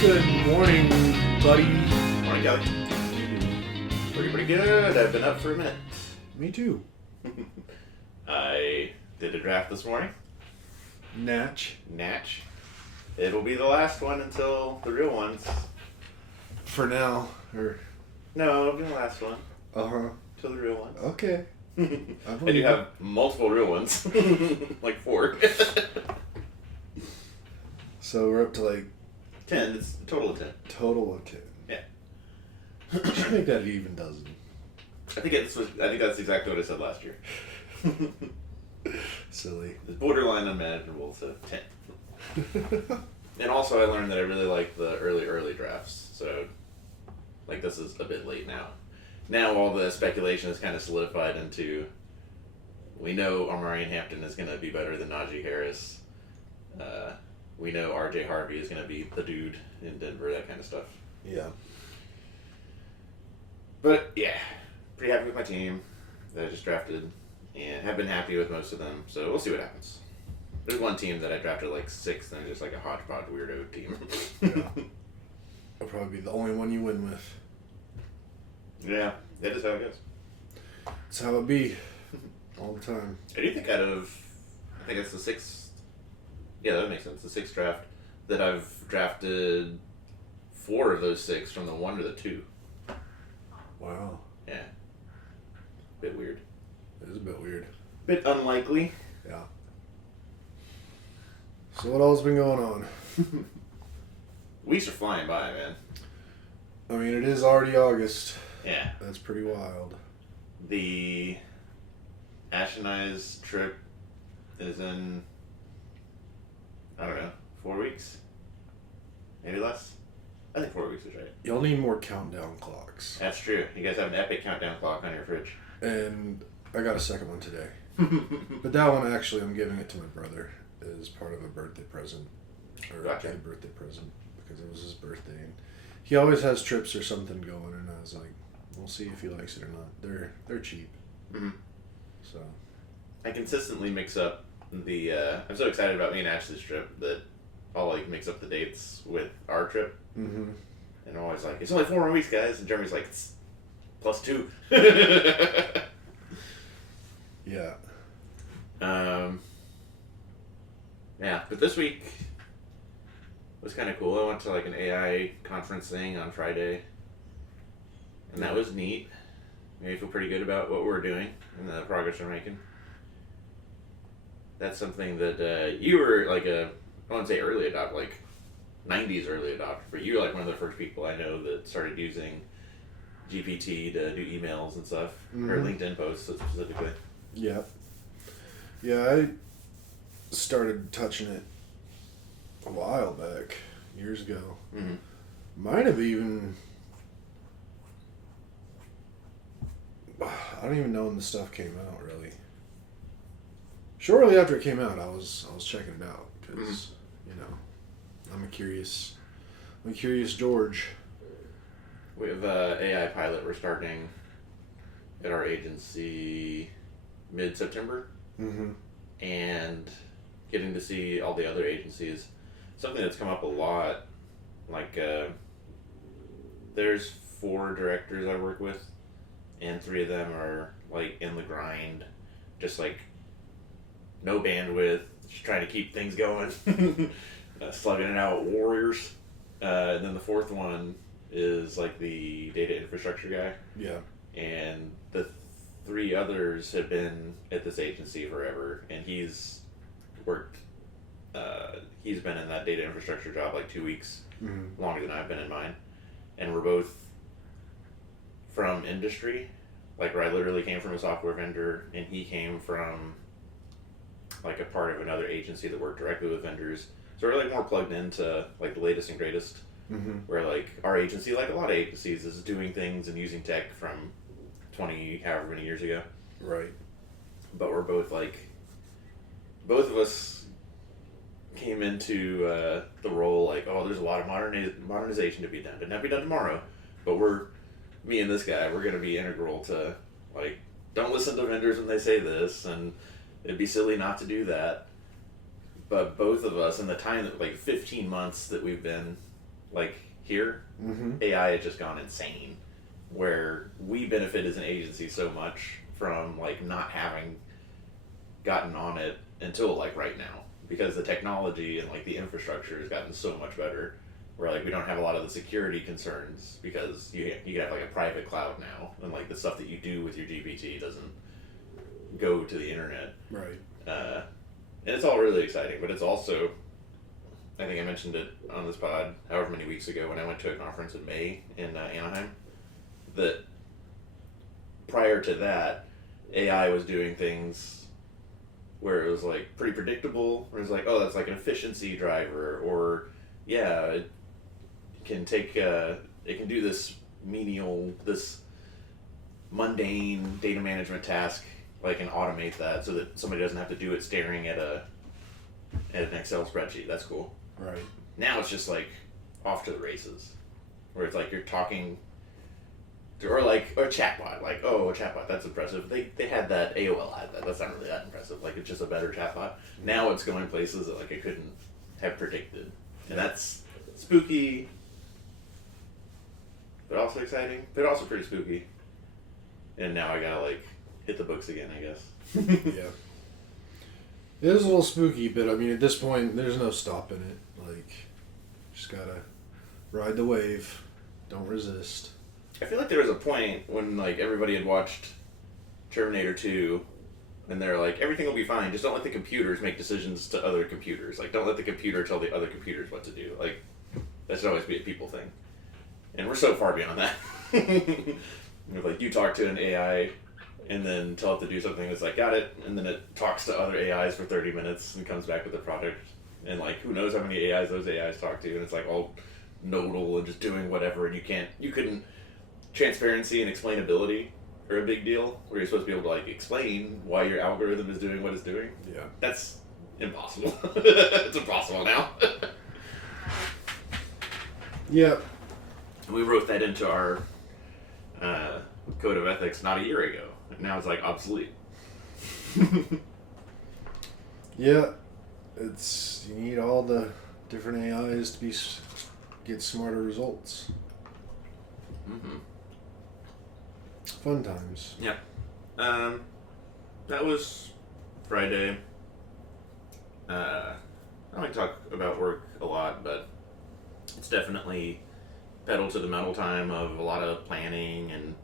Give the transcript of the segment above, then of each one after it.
Good morning, buddy. Morning, Kelly. Pretty good. I've been up for a minute. Me too. I did a draft this morning. Natch. It'll be the last one until the real ones. For now. No, it'll be the last one Uh-huh. until the real ones. Okay. I do have multiple real ones. Like 4. So we're up to like 10. It's a total of 10. total of 10. Yeah. I should make that an even dozen. I think that's exactly what I said last year. Silly. It's borderline unmanageable, so 10. And also I learned that I really like the early drafts. So, like, this is a bit late now. Now all the speculation is kind of solidified into, we know Omarion Hampton is going to be better than Najee Harris. We know R.J. Harvey is going to be the dude in Denver, that kind of stuff. Yeah. But, yeah, pretty happy with my team that I just drafted, and have been happy with most of them, so we'll see what happens. There's one team that I drafted like 6th, and just like a hodgepodge weirdo team. Yeah. I'll probably be the only one you win with. Yeah, that is how it goes. That's how it be. All the time. I do think I think it's the 6th, yeah, that makes sense, the 6th draft, that I've drafted 4 of those 6 from the 1 to the 2. Wow. Yeah. Bit weird. It is a bit weird. Bit unlikely. Yeah. So what else been going on? Weeks are flying by, man. I mean, it is already August. Yeah. That's pretty wild. The Ash and I's trip is in, I don't know, 4 weeks? Maybe less? I think 4 weeks is right. Y'all need more countdown clocks. That's true. You guys have an epic countdown clock on your fridge. And I got a second one today. But that one, actually, I'm giving it to my brother as part of a birthday present. Or Gotcha. a birthday present. Because it was his birthday. And he always has trips or something going. And I was like, we'll see if he likes it or not. They're cheap. Mm-hmm. So. I consistently mix up the, I'm so excited about me and Ashley's trip that I'll like mix up the dates with our trip. Mm-hmm. And I'm always like, it's only 4 more weeks, guys. And Jeremy's like, it's +2. Yeah. Yeah, but this week was kind of cool. I went to like an AI conference thing on Friday, and that was neat. Made me feel pretty good about what we're doing and the progress we're making. That's something that you were like I wouldn't say early adopter, like 90s early adopter, but you were like one of the first people I know that started using GPT to do emails and stuff, or LinkedIn posts specifically. Yeah. Yeah, I started touching it a while back, years ago. Mm-hmm. Might have even... I don't even know when the stuff came out, really. Shortly after it came out, I was checking it out, because, you know, I'm a curious George. We have AI pilot we're starting at our agency mid-September, and getting to see all the other agencies. Something that's come up a lot, like there's 4 directors I work with, and 3 of them are like in the grind, just like no bandwidth, just trying to keep things going, slugging it out, warriors. And then the 4th one is like the data infrastructure guy. Yeah. And the 3 others have been at this agency forever, and he's worked, he's been in that data infrastructure job like 2 weeks, longer than I've been in mine. And we're both from industry, like where I literally came from a software vendor, and he came from like a part of another agency that worked directly with vendors. So we're like more plugged into like the latest and greatest. Where like our agency, like a lot of agencies, is doing things and using tech from 20 however many years ago. Right. But we're both like, both of us came into the role like, oh, there's a lot of modernization to be done. Didn't have to be done tomorrow, but me and this guy, we're going to be integral to like, don't listen to vendors when they say this, and it'd be silly not to do that. But both of us, in the time that like 15 months that we've been like here, AI had just gone insane. Where we benefit as an agency so much from like not having gotten on it until like right now, because the technology and like the infrastructure has gotten so much better. Where like we don't have a lot of the security concerns because you can have like a private cloud now, and like the stuff that you do with your GPT doesn't go to the internet. Right. And it's all really exciting, but it's also, I think I mentioned it on this pod however many weeks ago when I went to a conference in May in Anaheim, that prior to that, AI was doing things where it was like pretty predictable, where it was like, oh, that's like an efficiency driver, or yeah, it can take, it can do this menial, this mundane data management task, like, and automate that so that somebody doesn't have to do it staring at an Excel spreadsheet. That's cool. Right. Now it's just like off to the races, where it's like you're talking, or like a chatbot. Like, oh, a chatbot, that's impressive. They had that. AOL had that. That's not really that impressive. Like, it's just a better chatbot. Now it's going places that like I couldn't have predicted, and that's spooky, but also exciting. But also pretty spooky. And now I gotta like hit the books again, I guess. Yeah. It is a little spooky, but I mean, at this point, there's no stopping it. Like, just gotta ride the wave. Don't resist. I feel like there was a point when like everybody had watched Terminator 2, and they're like, everything will be fine. Just don't let the computers make decisions to other computers. Like, don't let the computer tell the other computers what to do. Like, that should always be a people thing. And we're so far beyond that. Like, you talk to an AI and then tell it to do something that's like, got it, and then it talks to other AIs for 30 minutes and comes back with a product. And like, who knows how many AIs those AIs talk to, and it's like all nodal and just doing whatever, and you couldn't, transparency and explainability are a big deal, where you're supposed to be able to like explain why your algorithm is doing what it's doing. Yeah. That's impossible. It's impossible now. Yeah. We wrote that into our code of ethics not a year ago. Now it's like obsolete. Yeah. It's, you need all the different AIs to get smarter results. Mm-hmm. Fun times. Yeah. That was Friday. I don't like to talk about work a lot, but it's definitely pedal to the metal time of a lot of planning and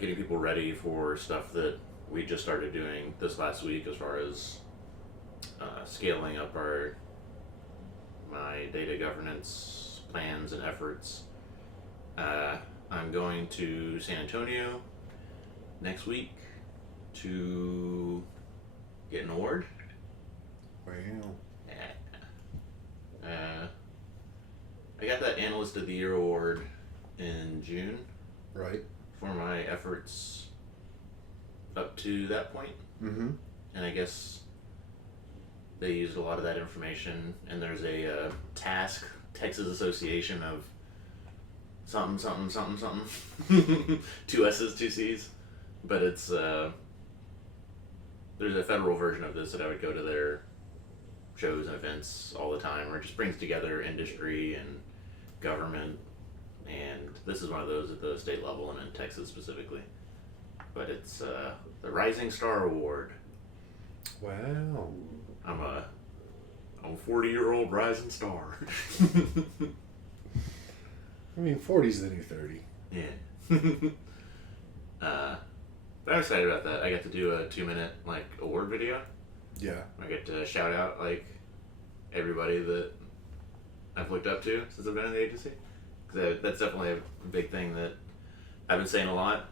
getting people ready for stuff that we just started doing this last week, as far as scaling up my data governance plans and efforts. I'm going to San Antonio next week to get an award. Wow. I got that Analyst of the Year award in June. Right. For my efforts up to that point. Mm-hmm. And I guess they used a lot of that information, and there's a task, Texas Association of something, something, something, something. 2 S's, 2 C's. But it's, there's a federal version of this that I would go to their shows and events all the time, where it just brings together industry and government, and this is one of those at the state level and in Texas specifically. But it's the Rising Star Award. Wow. I'm a 40-year-old rising star. I mean, 40's the new 30. Yeah. But I'm excited about that. I got to do a 2-minute like award video. Yeah. I get to shout out like everybody that I've looked up to since I've been in the agency. Cause that's definitely a big thing that I've been saying a lot.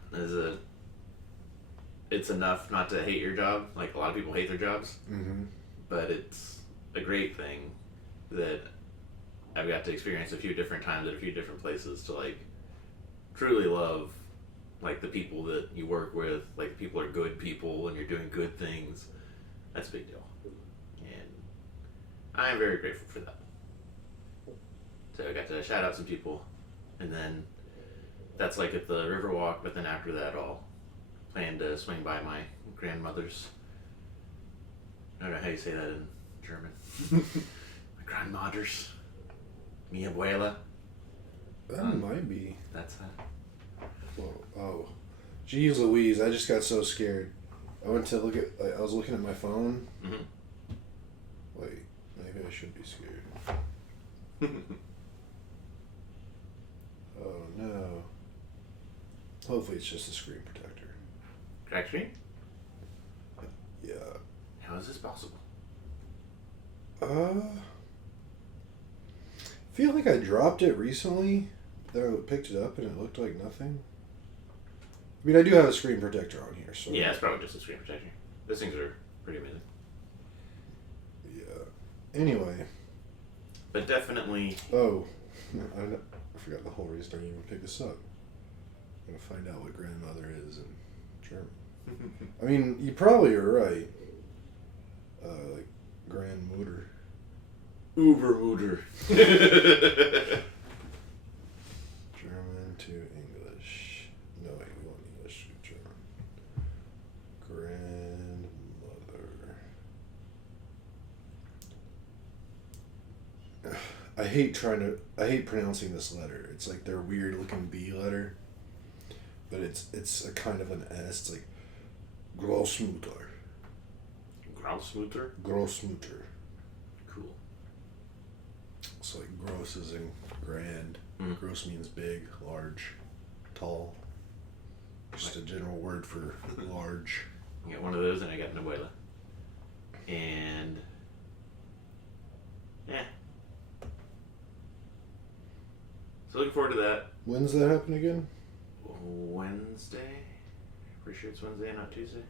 It's enough not to hate your job. Like, a lot of people hate their jobs, but it's a great thing that I've got to experience a few different times at a few different places to like truly love like the people that you work with. Like, people are good people and you're doing good things. That's a big deal, and I am very grateful for that. So I got to shout out some people, and then that's like at the Riverwalk. But then after that, I'll plan to swing by my grandmother's. I don't know how you say that in German. My grandmother's Mi abuela. That might be. That's that. Whoa. Oh. Jeez Louise, I just got so scared. I went to look at, I was looking at my phone. Mm-hmm. Wait, maybe I should be scared. Oh no. Hopefully it's just a screen protector. Crack screen? Yeah. How is this possible? Feel like I dropped it recently. Then I picked it up and it looked like nothing. I mean, I do have a screen protector on here, so. Yeah, it's probably just a screen protector. Those things are pretty amazing. Yeah. Anyway. But definitely. Oh, I forgot the whole reason I even picked this up. I'm gonna find out what grandmother is in German. I mean, you probably are right. Like Grandmutter. Ubermutter. German to English. No, wait, we want English to German. Grandmother. I hate pronouncing this letter. It's like their weird looking B letter. But it's a kind of an S. It's like Grossmutter. Grossmutter? Grossmutter. Cool. So like gross is in grand. Mm. Gross means big, large, tall. Just a general word for large. I got one of those and I got an abuela. And yeah. So looking forward to that. When's that happen again? Wednesday? Pretty sure it's Wednesday, not Tuesday.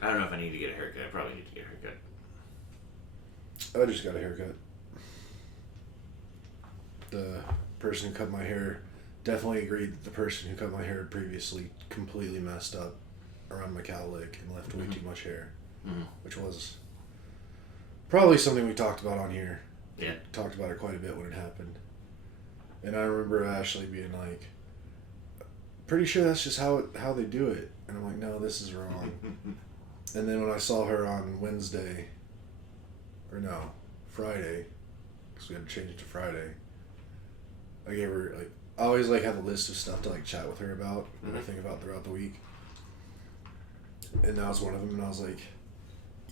I don't know if I need to get a haircut. I probably need to get a haircut. I just got a haircut. The person who cut my hair definitely agreed that the person who cut my hair had previously completely messed up around my cowlick and left way too much hair. Mm-hmm. Which was probably something we talked about on here. Yeah. We talked about it quite a bit when it happened. And I remember Ashley being like, pretty sure that's just how they do it. And I'm like, no, this is wrong. And then when I saw her on Wednesday, or no, Friday, because we had to change it to Friday, I gave her, like, I always, like, have a list of stuff to, like, chat with her about, that I think about throughout the week. And that was one of them, and I was like,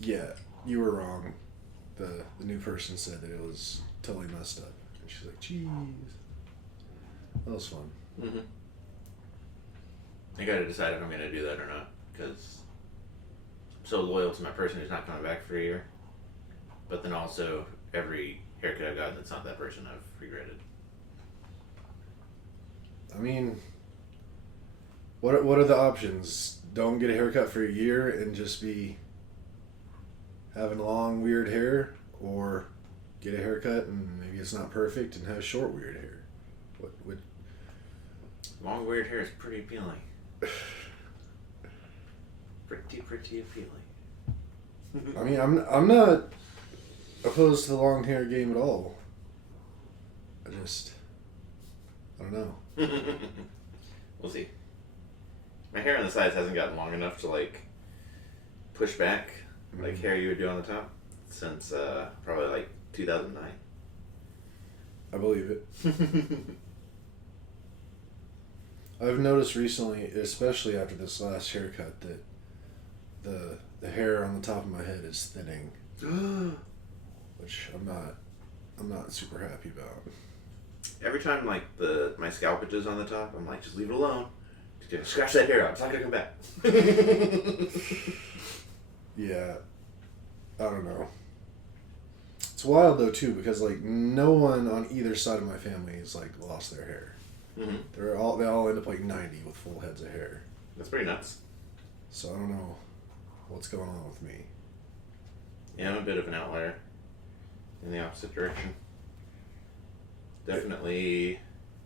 yeah, you were wrong. The new person said that it was totally messed up. And she's like, jeez. That was fun. Mm-hmm. I gotta decide if I'm gonna do that or not, because I'm so loyal to my person who's not coming back for a year. But then also, every haircut I've gotten that's not that person I've regretted. I mean, what are the options? Don't get a haircut for a year and just be having long, weird hair, or get a haircut and maybe it's not perfect and have short, weird hair. What? Long, weird hair is pretty appealing. Pretty appealing. I mean, I'm not opposed to the long hair game at all. I don't know. We'll see. My hair on the sides hasn't gotten long enough to like push back like hair you would do on the top since probably like 2009. I believe it. I've noticed recently, especially after this last haircut, that the hair on the top of my head is thinning, which I'm not super happy about. Every time like my scalp itches on the top, I'm like, just leave it alone. Just gonna scratch that hair out. It's not gonna come back. Yeah, I don't know. It's wild though too, because like no one on either side of my family has like lost their hair. Mm-hmm. They all end up like 90 with full heads of hair. That's pretty nuts. So I don't know what's going on with me. Yeah, I'm a bit of an outlier in the opposite direction. Definitely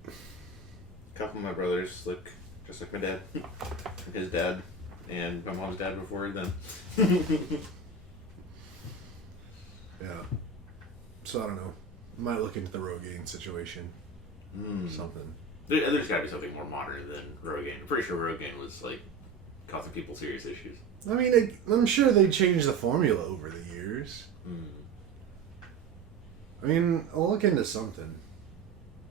a couple of my brothers look just like my dad. And his dad and my mom's dad before them. Yeah. So I don't know. Might look into the Rogaine situation. Something. There's gotta be something more modern than Rogaine. I'm pretty sure Rogaine was like causing people serious issues. I mean, I'm sure they changed the formula over the years. I mean, I'll look into something.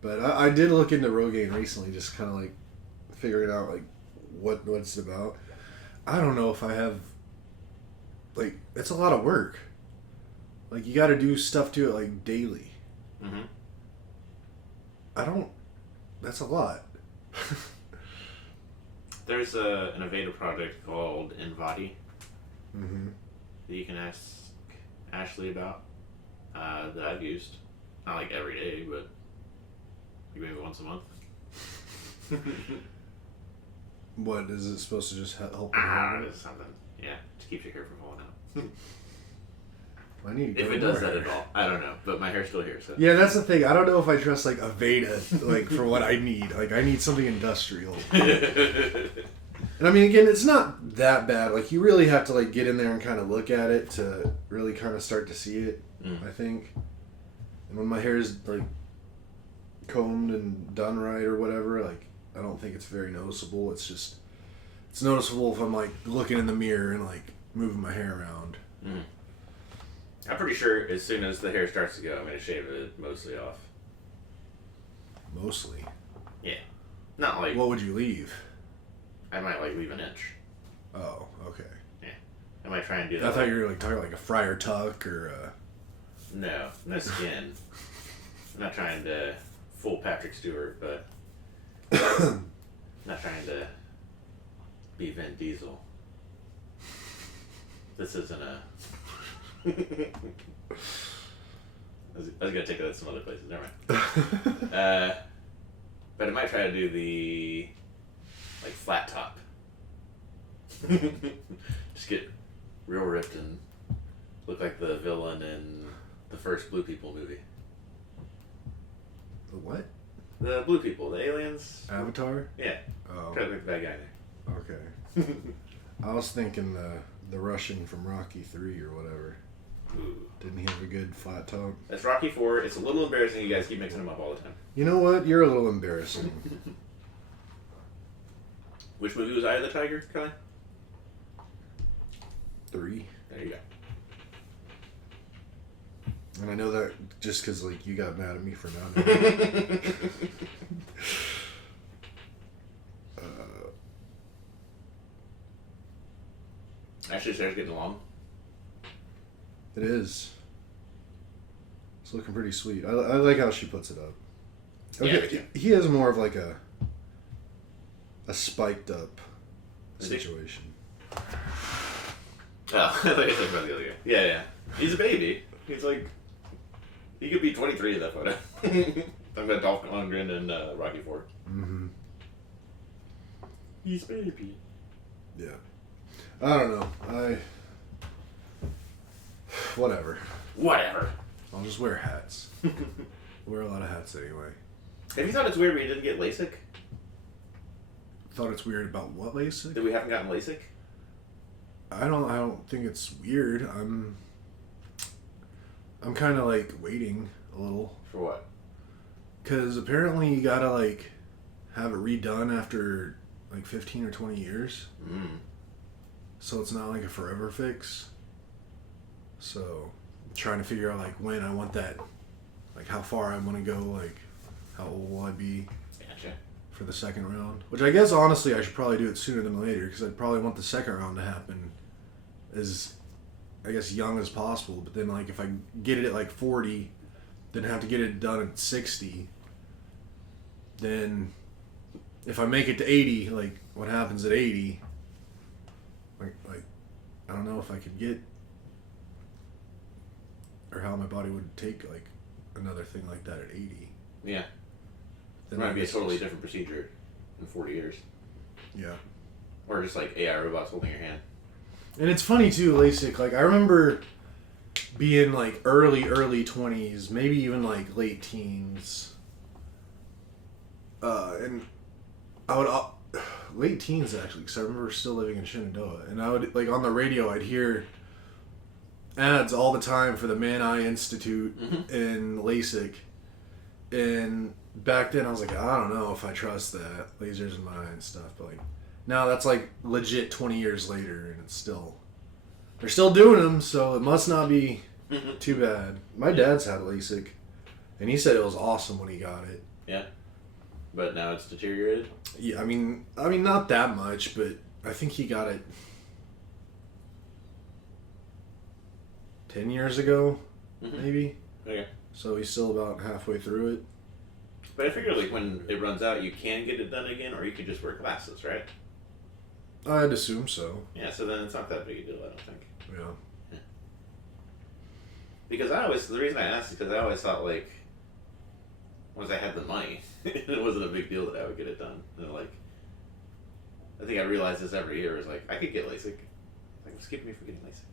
But I did look into Rogaine recently, just kind of like figuring out like what it's about. I don't know if I have, like, it's a lot of work. Like, you got to do stuff to it like daily. Mm-hmm. That's a lot. There's an Aveda project called Envati Mm-hmm. that you can ask Ashley about, that I've used. Not like every day, but maybe once a month. What is it supposed to just help? With hair? It's something. Yeah, to keep your hair from falling out. I need to If grow it does more that hair. at all, I don't know. But my hair's still here, so. Yeah, that's the thing. I don't know if I trust like Aveda like for what I need. Like I need something industrial. And I mean, again, it's not that bad. Like you really have to like get in there and kind of look at it to really kind of start to see it. I think. And when my hair is like combed and done right or whatever, like I don't think it's very noticeable. It's noticeable if I'm like looking in the mirror and like moving my hair around. Mm. I'm pretty sure as soon as the hair starts to go, I'm going to shave it mostly off. Mostly. Yeah. Not like... What would you leave? I might like leave an inch. Oh, okay. Yeah. I might try and do that. I thought you were like talking like a friar tuck or No skin. I'm not trying to fool Patrick Stewart, but I'm not trying to be Vin Diesel. This isn't a... I was gonna take that to some other places. Never mind. But I might try to do the like flat top. Just get real ripped and look like the villain in the first Blue People movie. The what? The Blue People, the aliens. Avatar? Yeah. Oh. Try to look the bad guy there. Okay. I was thinking the Russian from Rocky 3 or whatever. Ooh. Didn't he have a good flat top? That's Rocky 4. It's a little embarrassing. You guys keep mixing them up all the time. You know what? You're a little embarrassing. Which movie was Eye of the Tiger, Kelly? 3. There you go. And I know that just because like you got mad at me for not knowing. Actually, Sarah's getting along. It is. It's looking pretty sweet. I like how she puts it up. Okay, Yeah. he has more of like a spiked up Is he? situation. Oh, I thought you were talking about the other guy. Yeah. He's a baby. He's like... He could be 23 in that photo. Talking about Dolph Lundgren and Rocky 4. Mm-hmm. He's baby. Yeah. I don't know. Whatever. I'll just wear hats. Wear a lot of hats anyway. Have you thought it's weird we didn't get LASIK? Thought it's weird about what LASIK? That we haven't gotten LASIK? I don't think it's weird. I'm kind of like waiting a little. For what? Because apparently you gotta like have it redone after like 15 or 20 years. Mm. So it's not like a forever fix. So I'm trying to figure out like when I want that, like how far I want to go, like how old will I be Gotcha. for the second round. Which I guess honestly I should probably do it sooner than later because I'd probably want the second round to happen as, I guess, young as possible. But then like if I get it at like 40, then have to get it done at 60. Then if I make it to 80, like what happens at 80? Like I don't know if I could get, or how my body would take like another thing like that at 80. Yeah. Then It might I be a guess totally it's- different procedure in 40 years. Yeah. Or just like AI robots holding your hand. And it's funny too, LASIK. Like I remember being like early 20s, maybe even like late teens. And I would late teens actually, because I remember still living in Shenandoah, and I would like on the radio I'd hear ads all the time for the Man Eye Institute and LASIK, and back then I was like, I don't know if I trust that lasers in my eye and stuff, but like now that's like legit 20 years later, and they're still doing them, so it must not be too bad. My dad's had LASIK. And he said it was awesome when he got it. Yeah. But now it's deteriorated? Yeah, I mean, not that much, but I think he got it 10 years ago, maybe. Okay. So he's still about halfway through it. But I figure, like, when it runs out, you can get it done again, or you could just wear glasses, right? I'd assume so. Yeah, so then it's not that big a deal, I don't think. Yeah. Because the reason I asked is because I always thought, like, once I had the money, it wasn't a big deal that I would get it done. And, like, I think I realize this every year, is like, I could get LASIK. Like, what's keeping me from getting LASIK?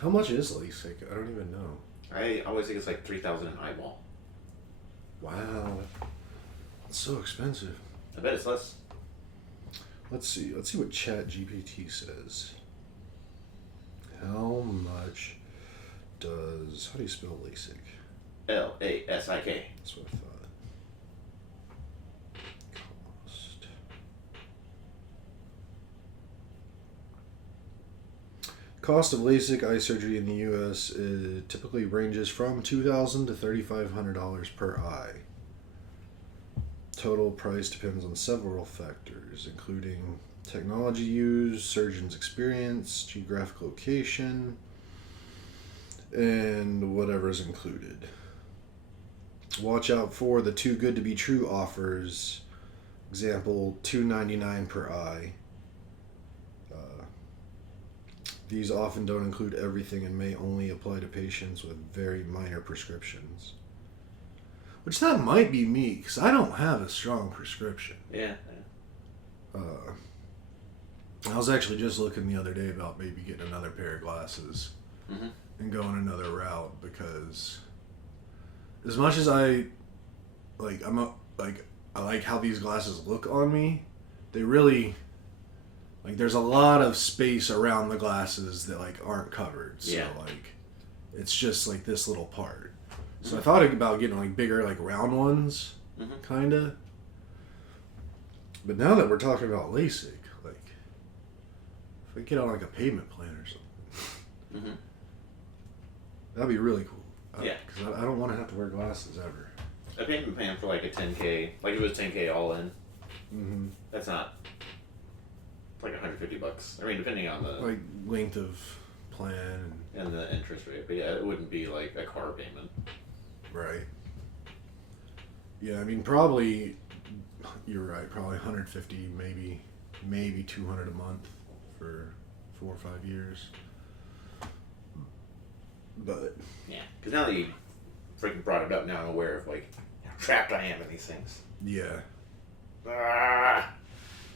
How much is LASIK? I don't even know. I always think it's like $3,000 an eyeball. Wow. That's so expensive. I bet it's less. Let's see what ChatGPT says. How much does... How do you spell LASIK? LASIK. That's what I thought. Cost of LASIK eye surgery in the U.S. Typically ranges from $2,000 to $3,500 per eye. Total price depends on several factors, including technology used, surgeon's experience, geographic location, and whatever is included. Watch out for the too good to be true offers. Example, $299 per eye. These often don't include everything and may only apply to patients with very minor prescriptions. Which that might be me, because I don't have a strong prescription. Yeah. I was actually just looking the other day about maybe getting another pair of glasses and going another route, because as much as I like how these glasses look on me, they really... Like, there's a lot of space around the glasses that, like, aren't covered. So, like, it's just, like, this little part. So I thought about getting, like, bigger, like, round ones, kind of. But now that we're talking about LASIK, like, if we get on, like, a payment plan or something, that'd be really cool. Yeah. Because I don't want to have to wear glasses ever. A payment plan for, like, a 10K, like, if it was 10K all in, that's not... like $150. I mean, depending on the like length of plan and the interest rate, but yeah, it wouldn't be like a car payment. Right. Yeah, I mean, probably you're right. Probably 150, maybe 200 a month for 4 or 5 years. But yeah, because now that you freaking brought it up, now I'm aware of like how trapped I am in these things. Yeah.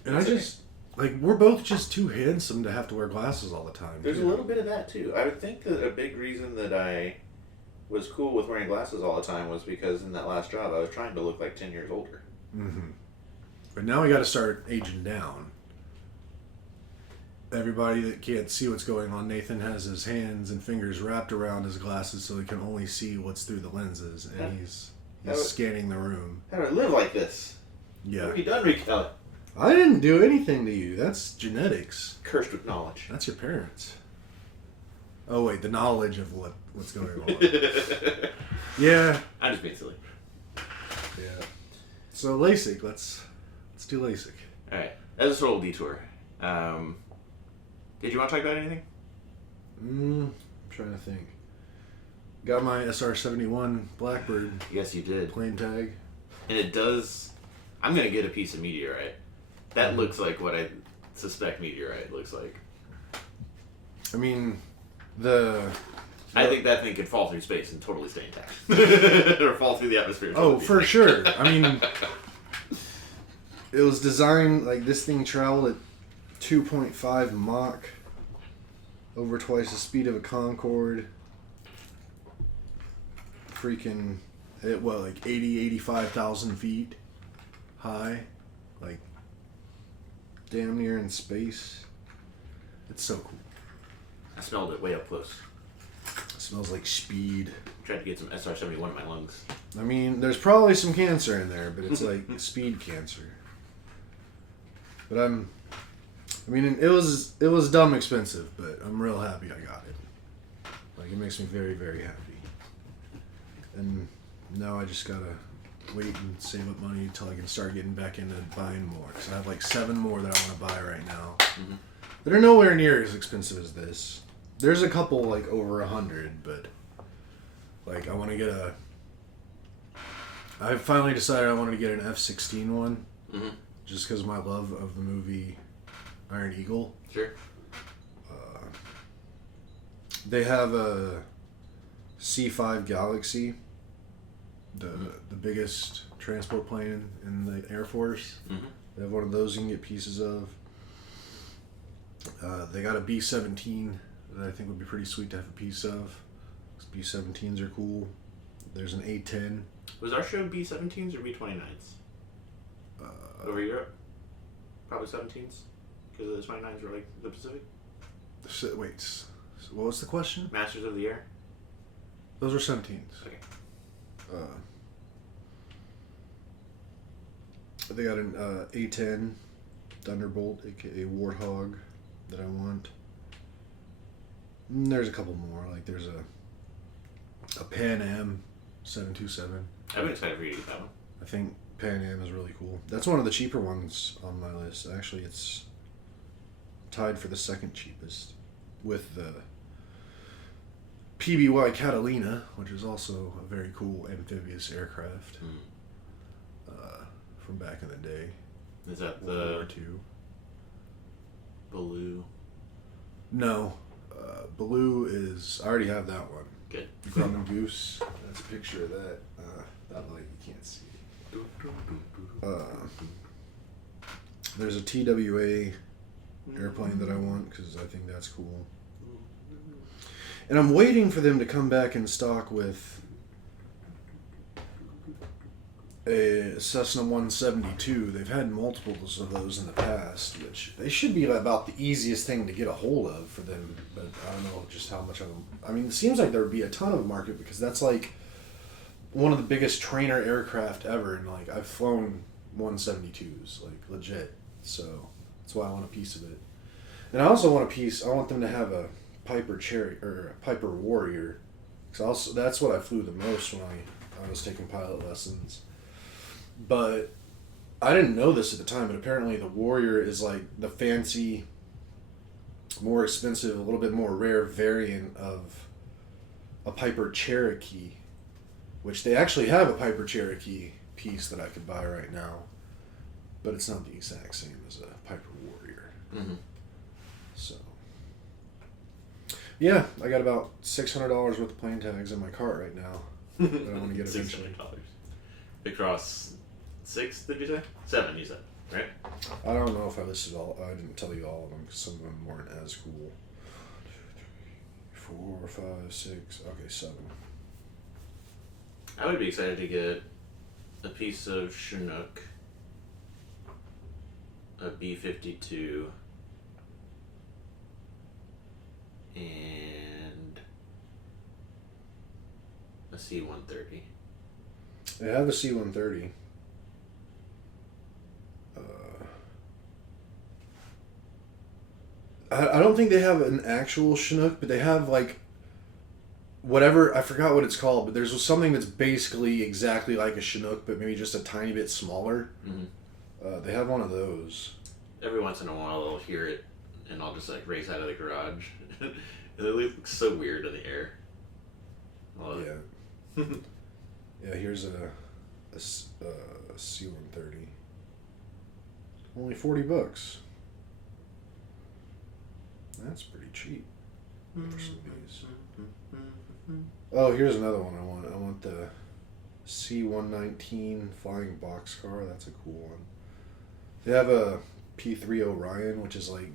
And That's I just. Like, we're both just too handsome to have to wear glasses all the time. There's a little bit of that, too. I would think that a big reason that I was cool with wearing glasses all the time was because in that last job, I was trying to look like 10 years older. But now we got to start aging down. Everybody that can't see what's going on, Nathan has his hands and fingers wrapped around his glasses so he can only see what's through the lenses. And he's scanning the room. How do I live like this? Yeah. What have you done, Rico? I didn't do anything to you. That's genetics. Cursed with knowledge. That's your parents. Oh, wait. The knowledge of what's going on. Yeah. I'm just being silly. Yeah. So, LASIK. Let's do LASIK. All right. That's a little detour. Did you want to talk about anything? I'm trying to think. Got my SR-71 Blackbird. Yes, you did. Plane tag. And it does... I'm going to get a piece of meteorite. That looks like what I suspect meteorite looks like. I mean, I think that thing could fall through space and totally stay intact. Or fall through the atmosphere. Oh, for sure. I mean, it was designed, like, this thing traveled at 2.5 Mach, over twice the speed of a Concorde. Freaking, like 85,000 feet high. Like, damn near in space. It's so cool. I smelled it way up close. It smells like speed. Tried to get some SR-71 in my lungs. I mean, there's probably some cancer in there, but it's like speed cancer. But I mean, it was dumb expensive, but I'm real happy I got it. Like, it makes me very, very happy. And No, I just gotta wait and save up money until I can start getting back into buying more. Because I have like 7 more that I want to buy right now. Mm-hmm. That are nowhere near as expensive as this. There's a couple like over 100, but like I want to get a. I finally decided I wanted to get an F-16 one, just because of my love of the movie Iron Eagle. Sure. They have a C-5 Galaxy, the biggest transport plane in the Air Force. Mm-hmm. They have one of those you can get pieces of. They got a B-17 that I think would be pretty sweet to have a piece of. B-17s are cool. There's an A-10. Was our show B-17s or B-29s? Over Europe? Probably 17s? Because the 29s were like the Pacific? Wait, so what was the question? Masters of the Air? Those are 17s. Okay. They got an A-10 Thunderbolt, aka Warthog, that I want. And there's a couple more. Like there's a Pan Am 727. I've been excited for you to get that one. I think Pan Am is really cool. That's one of the cheaper ones on my list. Actually, it's tied for the second cheapest with the PBY Catalina, which is also a very cool amphibious aircraft from back in the day. Is that World War the II. Baloo? No. Baloo is... I already have that one. Good. Grumman Goose. That's a picture of that. That light you can't see. There's a TWA airplane that I want because I think that's cool. And I'm waiting for them to come back in stock with a Cessna 172. They've had multiples of those in the past, which they should be about the easiest thing to get a hold of for them. But I don't know just how much of them. I mean, it seems like there would be a ton of market because that's like one of the biggest trainer aircraft ever. And like I've flown 172s, like legit. So that's why I want a piece of it. And I also want a piece. I want them to have a Piper Cherry or a Piper Warrior. Cause that's what I flew the most when I was taking pilot lessons. But I didn't know this at the time, but apparently the Warrior is like the fancy, more expensive, a little bit more rare variant of a Piper Cherokee, which they actually have a Piper Cherokee piece that I could buy right now, but it's not the exact same as a Piper Warrior. Mm-hmm. So, yeah, I got about $600 worth of plane tags in my cart right now that I want to get eventually. $600. Across 6, did you say? 7, you said, right? I don't know if I listed all. I didn't tell you all of them because some of them weren't as cool. 4, 5, 6. Okay, 7. I would be excited to get a piece of Chinook, a B-52, and a C-130. They have a C-130. I don't think they have an actual Chinook, but they have like whatever, I forgot what it's called, but there's something that's basically exactly like a Chinook, but maybe just a tiny bit smaller. Mm-hmm. They have one of those. Every once in a while I'll hear it and I'll just like race out of the garage. And it looks so weird in the air. Yeah. Yeah, here's a C-130. Only $40. That's pretty cheap for some of these. Oh, here's another one I want. I want the C-119 flying boxcar. That's a cool one. They have a P-3 Orion, which is like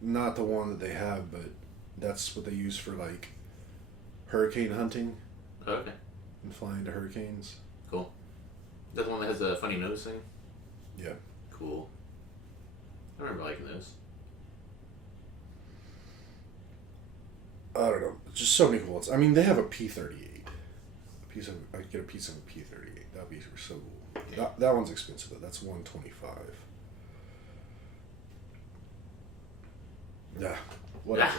not the one that they have, but that's what they use for like hurricane hunting. Okay. And flying to hurricanes. Cool. Is that the one that has a funny nose thing? Yeah. Cool. I remember liking those. I don't know. Just so many cool ones. I mean, they have a P-38. I could get a piece of a P-38. That'd be so cool. Yeah. That one's expensive though. That's $125. Yeah. Whatever.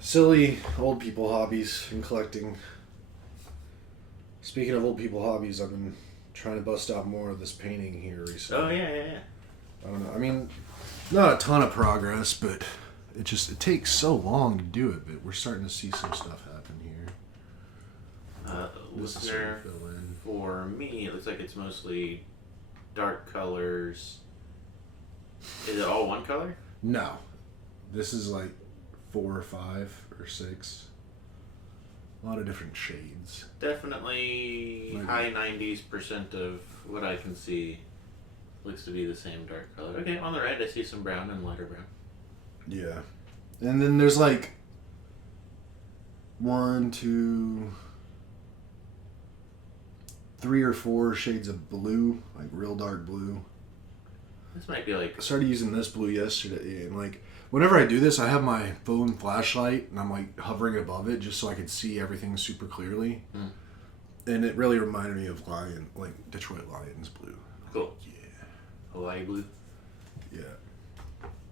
Silly old people hobbies and collecting. Speaking of old people hobbies, I've been trying to bust out more of this painting here recently. Oh yeah. I don't know. I mean, not a ton of progress, but it takes so long to do it. But we're starting to see some stuff happen here. Listener, fill in. for me, it looks like it's mostly dark colors. Is it all one color? No, this is like 4 or 5 or 6. A lot of different shades. Definitely Maybe. high 90% of what I can see looks to be the same dark color. Okay, on the right I see some brown and lighter brown. Yeah, and then there's like 1, 2, 3 or 4 shades of blue, like real dark blue. This might be like... I started using this blue yesterday, and like whenever I do this, I have my phone flashlight and I'm like hovering above it just so I can see everything super clearly. And it really reminded me of Detroit Lions blue. Cool. Yeah. Hawaii blue? Yeah.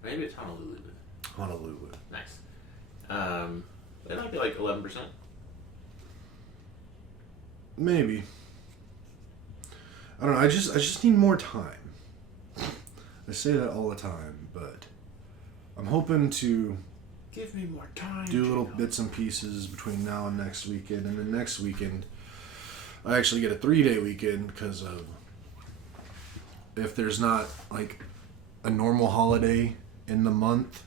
Maybe it's Honolulu blue. Honolulu. Nice. It might be like 11%. Maybe. I don't know. I just need more time. I say that all the time, but I'm hoping to Give me more time. do little bits and pieces between now and next weekend. And then next weekend, I actually get a 3-day weekend because of if there's not like a normal holiday in the month,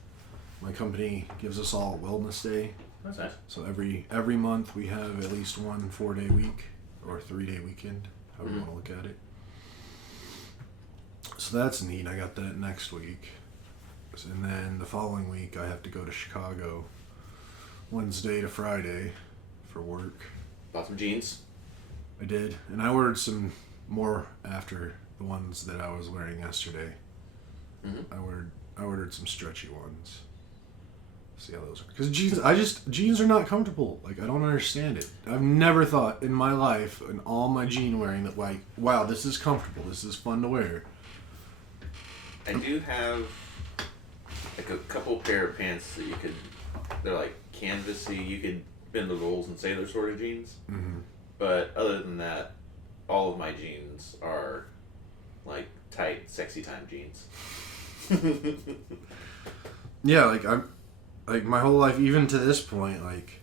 my company gives us all a wellness day. That's nice. So every month we have at least one 4-day week or 3-day weekend, however you want to look at it. So that's neat. I got that next week. And then the following week I have to go to Chicago Wednesday to Friday for work. Bought some jeans. I did. And I ordered some more after the ones that I was wearing yesterday. I ordered some stretchy ones. See how those are. Because jeans are not comfortable. Like, I don't understand it. I've never thought in my life, in all my jean wearing, that like, wow, this is comfortable. This is fun to wear. I do have like a couple pair of pants that they're like canvasy, you could bend the rolls and say they're sort of jeans. But other than that, all of my jeans are like tight, sexy time jeans. Yeah, like my whole life, even to this point, like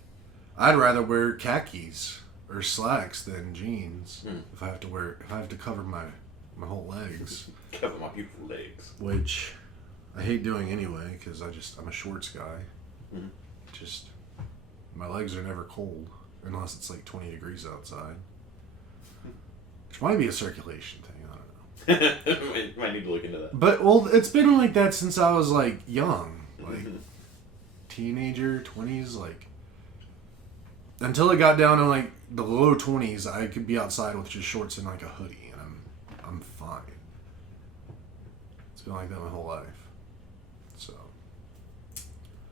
I'd rather wear khakis or slacks than jeans if I have to cover my whole legs. Cover my beautiful legs. Which I hate doing anyway because I'm a shorts guy. Just my legs are never cold unless it's like 20 degrees outside. Which might be a circulation thing. I don't know. Might need to look into that. But well, it's been like that since I was like young, like teenager, 20s, like until it got down to like the low 20s. I could be outside with just shorts and like a hoodie, and I'm fine. It's been like that my whole life. So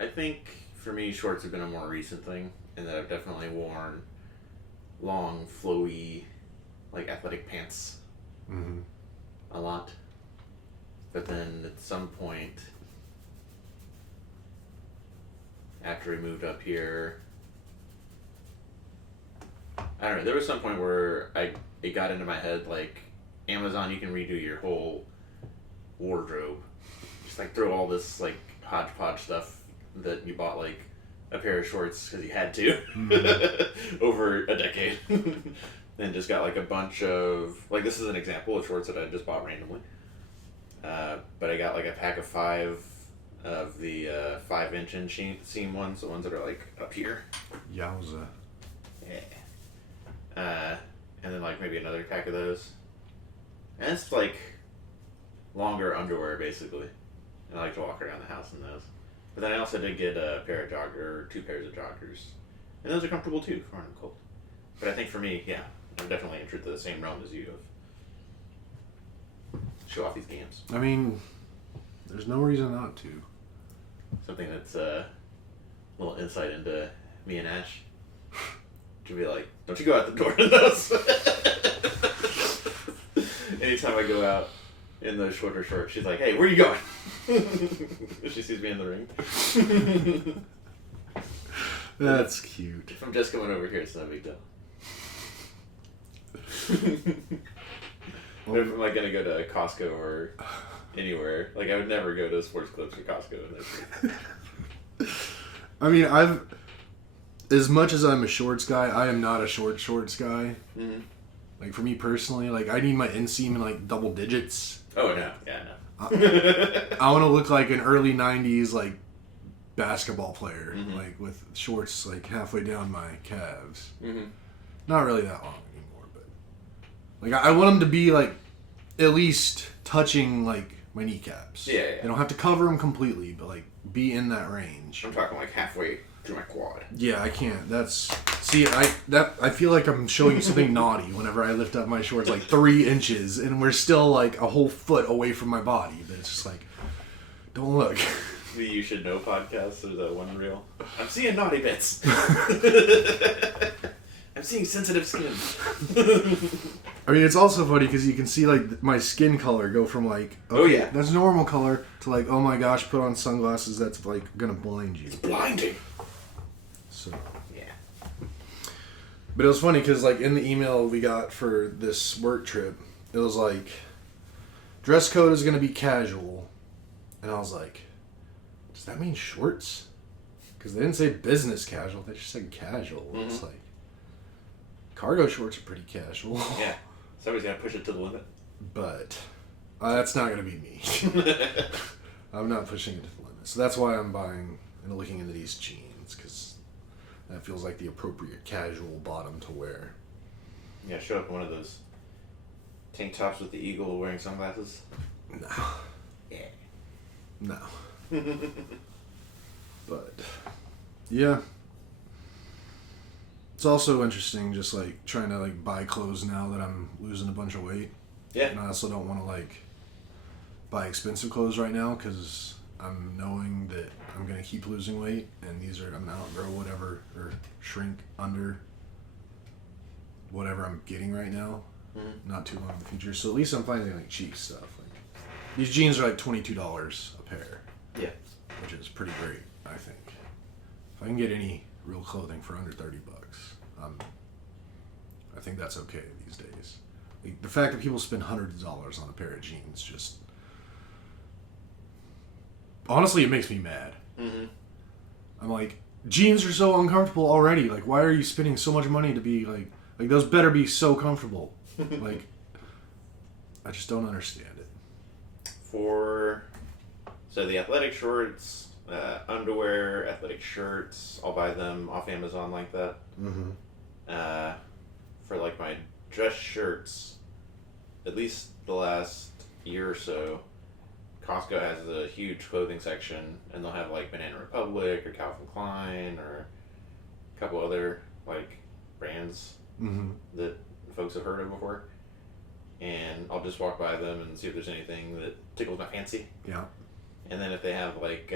I think for me, shorts have been a more recent thing, and that I've definitely worn long, flowy, like athletic pants a lot. But then at some point, after we moved up here, I don't know, there was some point where it got into my head, like, Amazon, you can redo your whole wardrobe. Just like throw all this like hodgepodge stuff that you bought, like a pair of shorts because you had to over a decade. And just got like a bunch of, like, this is an example of shorts that I just bought randomly. But I got like a pack of 5 of the 5-inch inseam ones, the ones that are like up here. Yowza. Yeah. And then like maybe another pack of those. And it's like longer underwear basically. And I like to walk around the house in those. But then I also did get a pair of 2 pairs of joggers. And those are comfortable too for when I'm cold. But I think for me, yeah, I'm definitely entered the same realm as you of show off these games. I mean, there's no reason not to. Something that's a little insight into me and Ash. To be like, don't you go out the door in those. Anytime I go out in those shorter shorts, she's like, hey, where are you going? If she sees me in the ring. That's cute. If I'm just coming over here, it's no big deal. What if I'm like gonna go to Costco or anywhere? Like I would never go to sports clubs or Costco. I mean, as much as I'm a shorts guy, I am not a shorts guy. Mm-hmm. Like for me personally, like I need my inseam in like double digits. Oh no, yeah, no. I want to look like an early '90s like basketball player, like with shorts like halfway down my calves. Mm-hmm. Not really that long anymore, but like I want them to be like at least touching like my kneecaps. Yeah. They don't have to cover them completely, but like be in that range. I'm talking like halfway to my quad. Yeah, I can't. I feel like I'm showing something naughty whenever I lift up my shorts like 3 inches, and we're still like a whole foot away from my body. But it's just like, don't look. The You Should Know podcast. There's that one reel. I'm seeing naughty bits. I'm seeing sensitive skin. I mean, it's also funny because you can see like my skin color go from like, okay, that's normal color, to like, oh my gosh, put on sunglasses. That's like gonna blind you. It's blinding. So. Yeah. But it was funny because like in the email we got for this work trip, it was like, dress code is gonna be casual, and I was like, does that mean shorts? Because they didn't say business casual; they just said casual. Mm-hmm. It's like cargo shorts are pretty casual. Yeah. Somebody's got to push it to the limit. But that's not going to be me. I'm not pushing it to the limit. So that's why I'm buying and looking into these jeans, because that feels like the appropriate casual bottom to wear. Yeah, show up in one of those tank tops with the eagle wearing sunglasses. No. Yeah. No. But, yeah. It's also interesting just, like, trying to, like, buy clothes now that I'm losing a bunch of weight. Yeah. And I also don't want to, like, buy expensive clothes right now because I'm knowing that I'm going to keep losing weight. And I'm going to outgrow whatever or shrink under whatever I'm getting right now. Mm-hmm. Not Too long in the future. So at least I'm finding, like, cheap stuff. Like, these jeans are, like, $22 a pair. Yeah. Which is pretty great, I think. If I can get any real clothing for under $30, I think that's okay these days. Like, the fact that people spend hundreds of dollars on a pair of jeans just honestly, it makes me mad. Mm-hmm. I'm like, jeans are so uncomfortable already. Like, why are you spending so much money to be like those better be so comfortable? Like, I just don't understand it. So the athletic shorts, underwear, athletic shirts, I'll buy them off Amazon like that. Mm-hmm. For like my dress shirts, at least the last year or so, Costco has a huge clothing section, and they'll have like Banana Republic or Calvin Klein or a couple other like brands that folks have heard of before. And I'll just walk by them and see if there's anything that tickles my fancy. Yeah. And then if they have like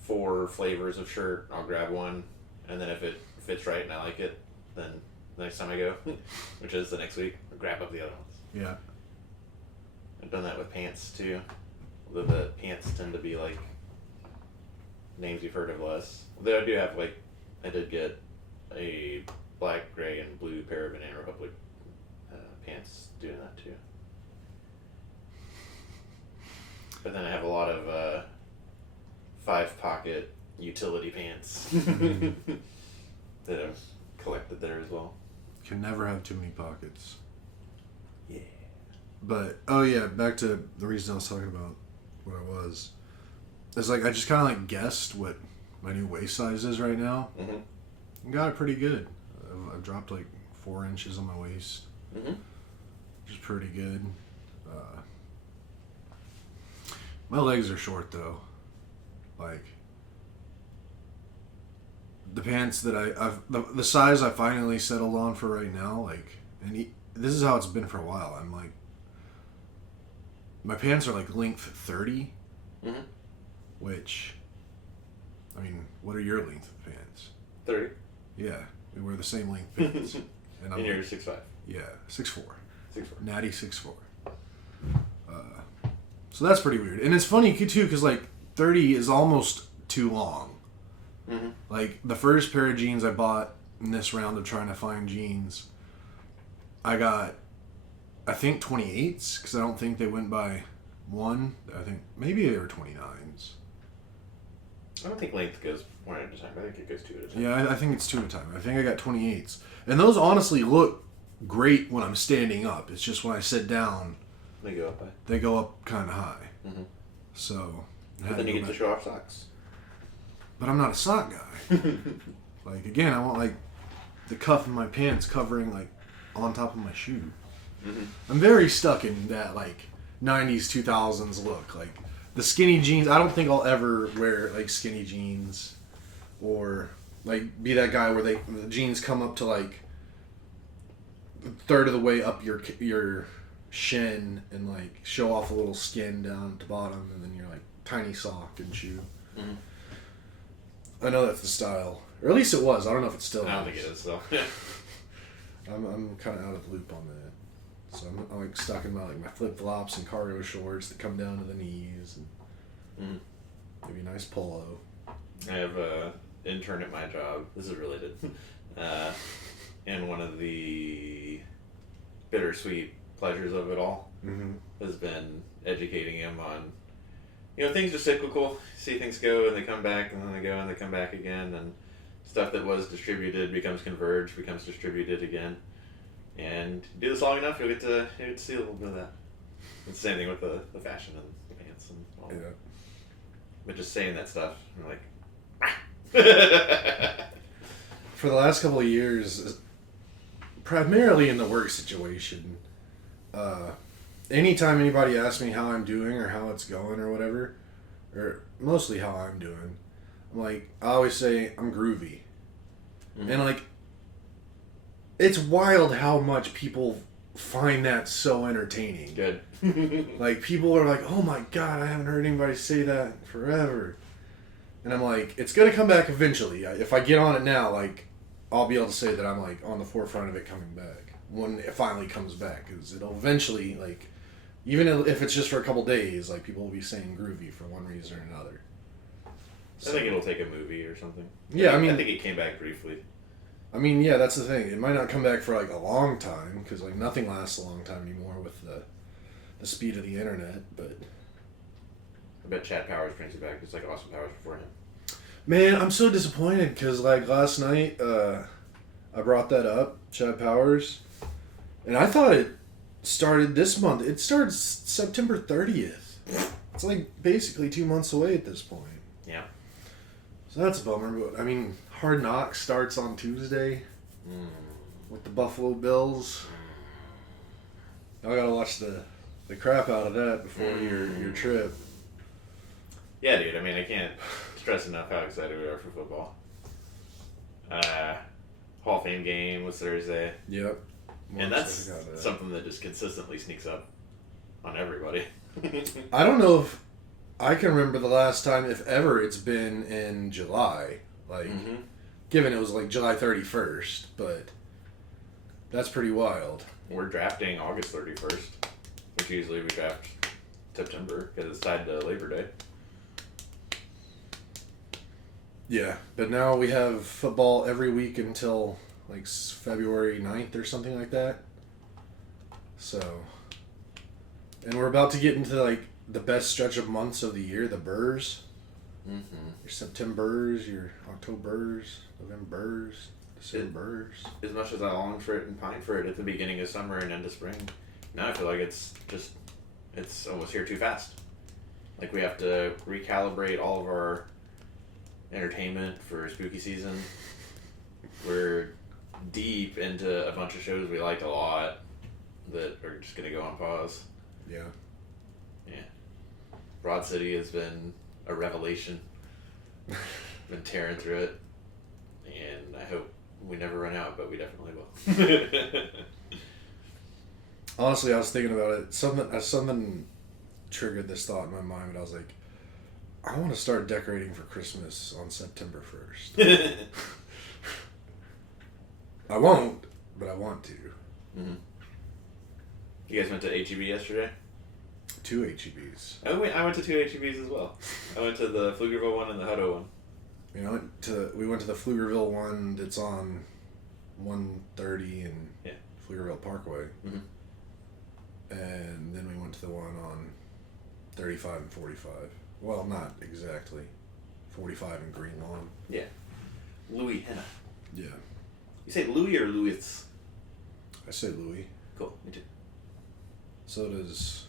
4 flavors of shirt, I'll grab one. And then if it fits right and I like it, then the next time I go, which is the next week, I'll grab up the other ones. Yeah. I've done that with pants too. Although the pants tend to be like names you've heard of less. Though I do have like, I did get a black, gray, and blue pair of Banana Republic pants doing that too. But then I have a lot of 5-pocket utility pants that I've collected there as well. Can never have too many pockets. Yeah. But, oh yeah, back to the reason I was talking about what I was. It's like, I just kind of like guessed what my new waist size is right now. Mm-hmm. Got it pretty good. I've dropped like 4 inches on my waist. Mm-hmm. Which is pretty good. My legs are short though. Like, the pants that the size I finally settled on for right now, like, this is how it's been for a while. I'm like, my pants are like length 30, which, I mean, what are your length of pants? 30. Yeah, we wear the same length pants. And you're 6'5". Yeah, 6'4". 6'4". Natty 6'4". So that's pretty weird. And it's funny too, because like 30 is almost too long. Mm-hmm. Like the first pair of jeans I bought in this round of trying to find jeans I got, I think 28s because I don't think they went by one. I think maybe they were 29s. I don't think length goes one at a time. I think it goes two at a time. Yeah, I think it's 2 at a time. I think I got 28s. And those honestly look great when I'm standing up. It's just when I sit down, They go up by. they go up kind of high. Mm-hmm. So. I But had then to you go get to back. show off socks. But I'm not a sock guy. Like, again, I want, like, the cuff in my pants covering, like, on top of my shoe. Mm-hmm. I'm very stuck in that, like, 90s, 2000s look. Like, the skinny jeans, I don't think I'll ever wear, like, skinny jeans. Or, like, be that guy where the jeans come up to, like, a third of the way up your shin and, like, show off a little skin down at the bottom. And then you're, like, tiny sock and shoe. Mm-hmm. I know that's the style. Or at least it was. I don't know if it's still I don't think it is, though. I'm kind of out of the loop on that. So I'm like stuck in my flip-flops and cargo shorts that come down to the knees. And maybe a nice polo. I have an intern at my job. This is related. And one of the bittersweet pleasures of it all has been educating him on, things are cyclical. See things go and they come back, and then they go and they come back again, and stuff that was distributed becomes converged, becomes distributed again. And do this long enough, you'll get to see a little bit of that. It's the same thing with the fashion and the pants and all that. But just saying that stuff, you're like, For the last couple of years, primarily in the work situation, anytime anybody asks me how I'm doing or how it's going or whatever, or mostly how I'm doing, I'm like, I always say I'm groovy. And like, it's wild how much people find that so entertaining. good. Like, people are like, oh my god, I haven't heard anybody say that forever. And I'm like, it's gonna come back eventually. If I get on it now, like, I'll be able to say that I'm like on the forefront of it coming back when it finally comes back, because it'll eventually, like, even if it's just for a couple days, like, people will be saying groovy for one reason or another. I think it'll take a movie or something. Yeah, I mean, I think it came back briefly. I mean, yeah, that's the thing. It might not come back for like a long time, because like nothing lasts a long time anymore with the speed of the internet. But I bet Chad Powers brings it back. It's like Austin Powers before him. man, I'm so disappointed because like last night, I brought that up, Chad Powers, and I thought it started this month. It starts September 30th. It's like basically 2 months away at this point. Yeah. So that's a bummer. But I mean, Hard Knocks starts on Tuesday with the Buffalo Bills. I gotta watch the crap out of that before your trip. Yeah, dude. I mean, I can't stress enough how excited we are for football. Hall of Fame game was Thursday. Yep. And that's something that just consistently sneaks up on everybody. I don't know if I can remember the last time, if ever, it's been in July. Like, given it was like July 31st, but that's pretty wild. We're drafting August 31st, which usually we draft September because it's tied to Labor Day. Yeah, but now we have football every week until like February 9th or something like that. So, and we're about to get into like the best stretch of months of the year, the burrs. Your Septembers, your Octobers, Novembers, Decembers. As much as I longed for it and pined for it at the beginning of summer and into spring, now I feel like it's almost here too fast. Like, we have to recalibrate all of our entertainment for spooky season. We're deep into a bunch of shows we liked a lot that are just gonna go on pause. Yeah. Broad City has been a revelation. Been tearing through it, and I hope we never run out, but we definitely will. Honestly, I was thinking about it. Something triggered this thought in my mind, but I was like, I want to start decorating for Christmas on September 1st. I won't, but I want to. You guys went to HEB yesterday? 2 HEBs. I went to 2 HEBs as well. I went to the Pflugerville one and the Hutto one. We went to the Pflugerville one that's on 130 and Pflugerville Parkway. Mm-hmm. And then we went to the one on 35 and 45. Well, not exactly. 45 and Green Lawn. Yeah. Louis Henna. Yeah. You say Louis or Louis? I say Louis. Cool, me too. So does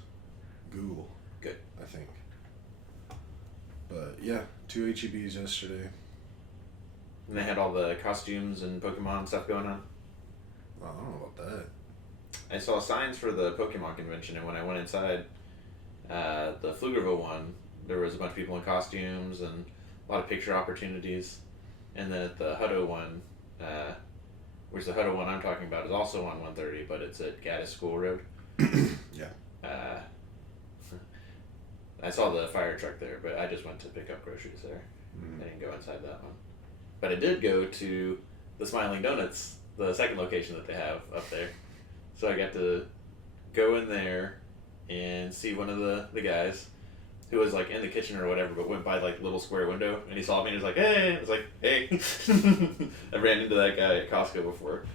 Google. Good. I think. But yeah, 2 HEBs yesterday. And they had all the costumes and Pokemon stuff going on. I don't know about that. I saw signs for the Pokemon convention, and when I went inside the Pflugerville one, there was a bunch of people in costumes and a lot of picture opportunities. And then at the Hutto one, which the Hutto one I'm talking about is also on 130, but it's at Gaddis School Road. Yeah. I saw the fire truck there, but I just went to pick up groceries there. I didn't go inside that one. But I did go to the Smiling Donuts, the second location that they have up there. So I got to go in there and see one of the guys who was like in the kitchen or whatever, but went by like little square window, and he saw me and he was like, "Hey!" I was like, "Hey!" I ran into that guy at Costco before,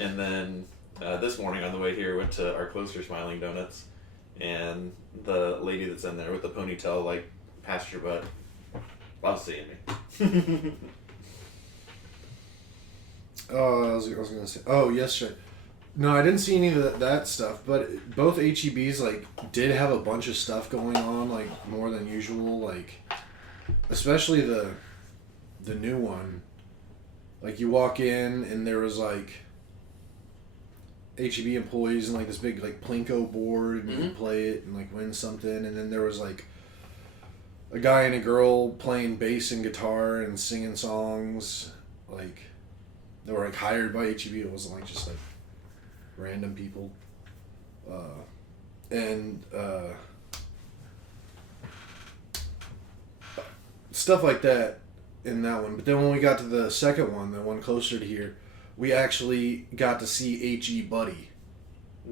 and then this morning on the way here, went to our closer Smiling Donuts, and the lady that's in there with the ponytail like past your butt loves seeing me. Oh, I was gonna say. Oh, yesterday. No, I didn't see any of that stuff, but both HEBs like did have a bunch of stuff going on, like more than usual. Like, especially the new one. Like you walk in and there was like HEB employees and like this big like Plinko board, and you could play it and like win something. And then there was like a guy and a girl playing bass and guitar and singing songs. Like they were like hired by HEB. It wasn't like just like random people. Stuff like that in that one. But then when we got to the second one, the one closer to here, we actually got to see H.E. Buddy.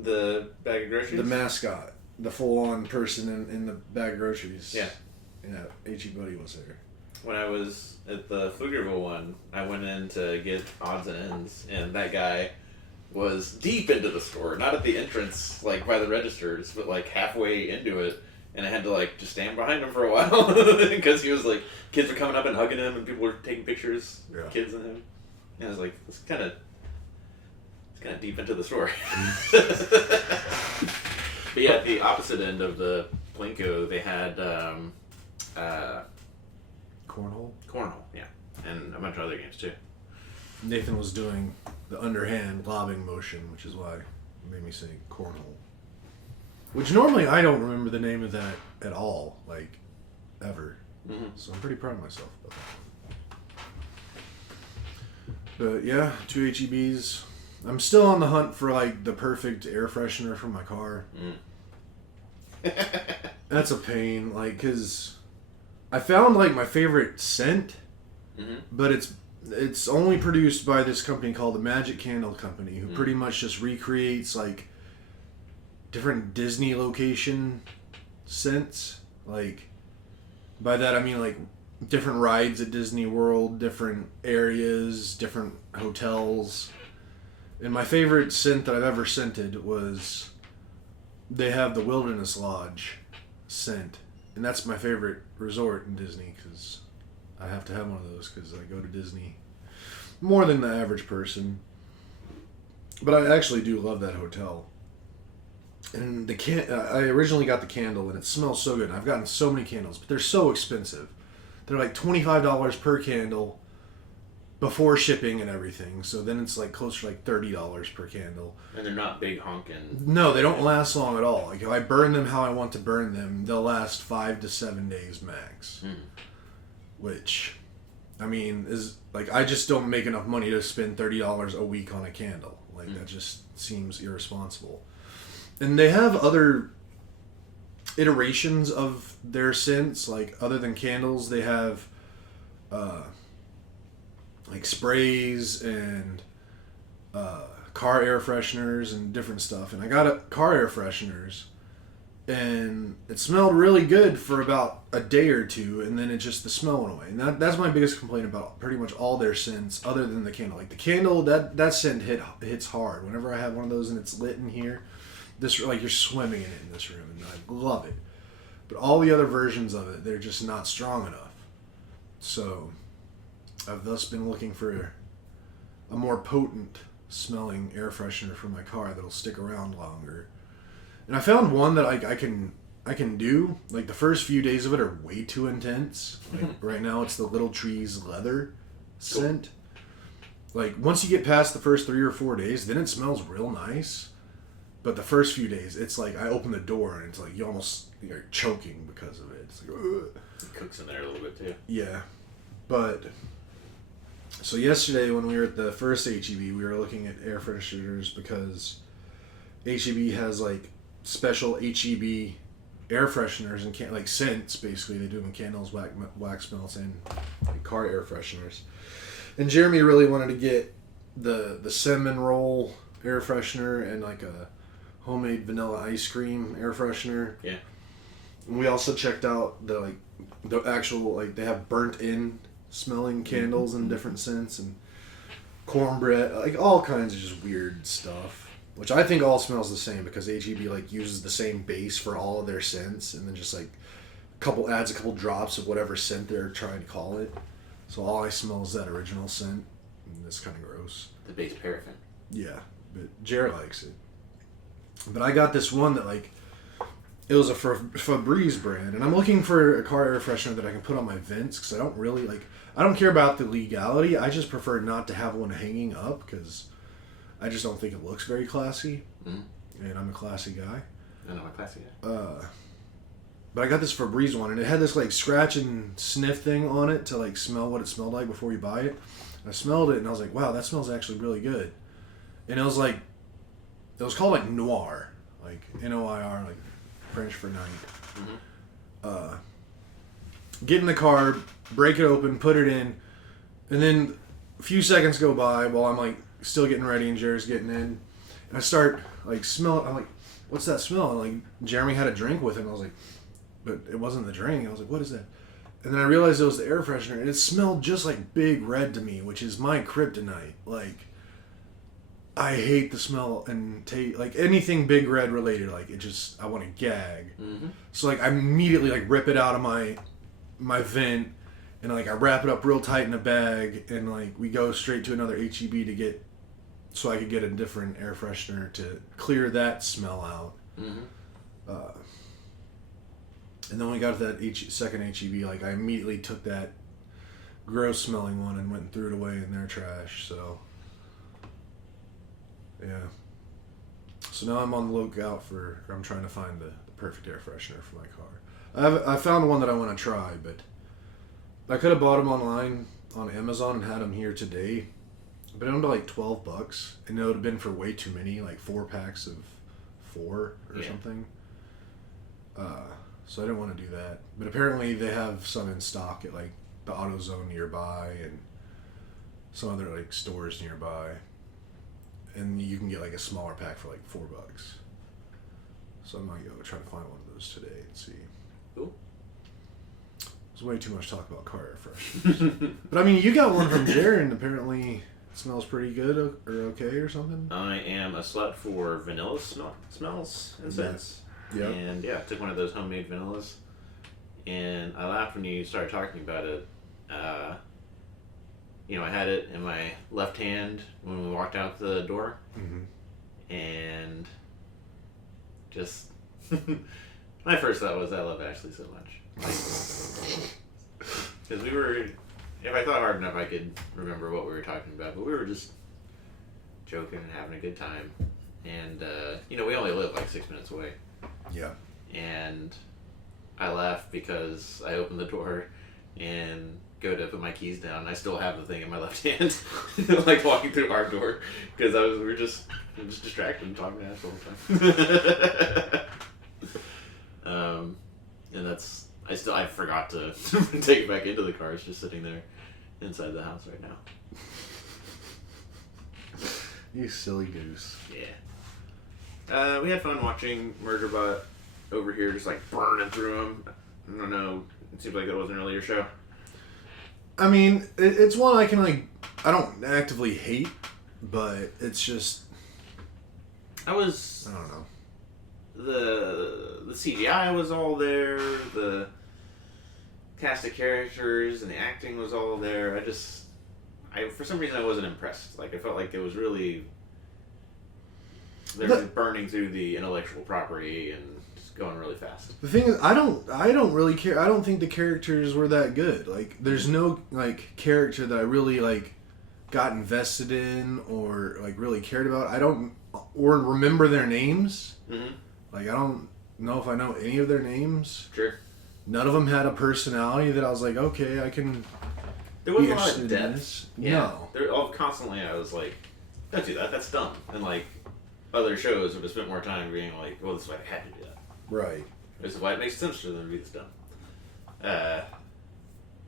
The bag of groceries? The mascot. The full-on person in the bag of groceries. Yeah. Yeah, H.E. Buddy was there. When I was at the Pflugerville one, I went in to get odds and ends, and that guy was deep into the store, not at the entrance, like by the registers, but like halfway into it, and I had to like just stand behind him for a while because he was like, kids were coming up and hugging him, and people were taking pictures, kids and him, and I was like, it's kind of deep into the store. But yeah, at the opposite end of the Plinko, they had Cornhole, yeah, and a bunch of other games too. Nathan was doing the underhand lobbing motion, which is why it made me say cornhole. Which normally I don't remember the name of that at all, like, ever. Mm-hmm. So I'm pretty proud of myself about that. But yeah, 2 HEBs. I'm still on the hunt for like the perfect air freshener for my car. That's a pain, like, cause I found like my favorite scent, but it's only produced by this company called the Magic Candle Company, who pretty much just recreates like different Disney location scents. Like, by that I mean like different rides at Disney World, different areas, different hotels. And my favorite scent that I've ever scented was, they have the Wilderness Lodge scent. And that's my favorite resort in Disney, because I have to have one of those because I go to Disney more than the average person. But I actually do love that hotel. And I originally got the candle, and it smells so good. And I've gotten so many candles, but they're so expensive. They're like $25 per candle before shipping and everything. So then it's like closer to like $30 per candle. And they're not big honking. No, they don't last long at all. Like if I burn them how I want to burn them, they'll last 5 to 7 days max. Which, I mean, is like, I just don't make enough money to spend $30 a week on a candle. Like that just seems irresponsible. And they have other iterations of their scents, like other than candles. They have like sprays and car air fresheners and different stuff. And I got car air fresheners, And it smelled really good for about a day or two, and then the smell went away. And that's my biggest complaint about pretty much all their scents, other than the candle. Like the candle, that scent hits hard. Whenever I have one of those and it's lit in here, like you're swimming in it in this room, and I love it. But all the other versions of it, they're just not strong enough. So I've thus been looking for a more potent smelling air freshener for my car that'll stick around longer. And I found one that I can do. Like the first few days of it are way too intense. Like right now it's the Little Trees leather scent. Like once you get past the first 3 or 4 days, then it smells real nice. But the first few days, it's like I open the door and it's like you're choking because of it. It's like, ugh. It cooks in there a little bit too. Yeah, but so yesterday when we were at the first HEB, we were looking at air fresheners because HEB has like special HEB air fresheners and like scents. Basically, they do them in candles, wax melts, and like car air fresheners. And Jeremy really wanted to get the cinnamon roll air freshener and like a homemade vanilla ice cream air freshener. Yeah. And we also checked out the actual like they have burnt in smelling candles in different scents and cornbread, like all kinds of just weird stuff. Which I think all smells the same because HEB like uses the same base for all of their scents and then just like adds a couple drops of whatever scent they're trying to call it. So all I smell is that original scent. And it's kind of gross. The base paraffin. Yeah, but Jared likes it. But I got this one that like it was a Febreze brand, and I'm looking for a car air freshener that I can put on my vents because I don't care about the legality. I just prefer not to have one hanging up because I just don't think it looks very classy. And I'm a classy guy. I know, I'm a classy guy. But I got this Febreze one, and it had this like scratch and sniff thing on it to like smell what it smelled like before you buy it. And I smelled it, and I was like, wow, that smells actually really good. And it was called like Noir, like Noir, like French for night. Get in the car, break it open, put it in, and then a few seconds go by while I'm like still getting ready and Jared's getting in, and I start like smelling. I'm like, what's that smell? And like Jeremy had a drink with him. I was like, but it wasn't the drink. I was like, what is that? And then I realized it was the air freshener, and it smelled just like Big Red to me, which is my kryptonite. Like, I hate the smell and taste, like anything Big Red related. Like I want to gag. So like I immediately like rip it out of my vent, and like I wrap it up real tight in a bag, and like we go straight to another HEB so I could get a different air freshener to clear that smell out. And then when we got to that second HEB, like I immediately took that gross smelling one and went and threw it away in their trash. So yeah. So now I'm on the lookout I'm trying to find the perfect air freshener for my car. I found one that I want to try, but I could have bought them online on Amazon and had them here today. But it would be like $12, and it would have been for way too many, like 4 packs of 4 or something. So I didn't want to do that. But apparently they have some in stock at like the AutoZone nearby and some other like stores nearby. And you can get like a smaller pack for like $4. So I might go try to find one of those today and see. Cool. There's way too much talk about car air fresheners. But I mean, you got one from Jared, and apparently it smells pretty good or okay or something. I am a slut for vanilla smells and scents. Yeah. And yeah, I took one of those homemade vanillas, and I laughed when you started talking about it. I had it in my left hand when we walked out the door, and just my first thought was, I love Ashley so much. Because if I thought hard enough, I could remember what we were talking about, but we were just joking and having a good time. And, we only live like 6 minutes away. Yeah. And I laughed because I opened the door and go to put my keys down, and I still have the thing in my left hand, like walking through our door, because we were just distracted and talking to Ash all the time. And I forgot to take it back into the car. It's just sitting there inside the house right now. You silly goose. Yeah. We had fun watching Murderbot over here just like burning through them. I don't know. It seems like that wasn't really your show. I mean, it's one I can like. I don't actively hate, but it's just. I don't know. The CGI was all there. The cast of characters and the acting was all there. For some reason I wasn't impressed. Like I felt like it was really they're burning through the intellectual property and just going really fast. The thing is, I don't really care. I don't think the characters were that good. Like there's no like character that I really like got invested in or like really cared about. I don't or remember their names. Mm-hmm. Like I don't know if I know any of their names. Sure. None of them had a personality that I was like, okay, I can. There wasn't a lot of depth. Yeah. No. They're all constantly. I was like, don't do that. That's dumb. And like other shows would have spent more time being like, well, this is why I had to do that. Right. This is why it makes sense for them to be this dumb.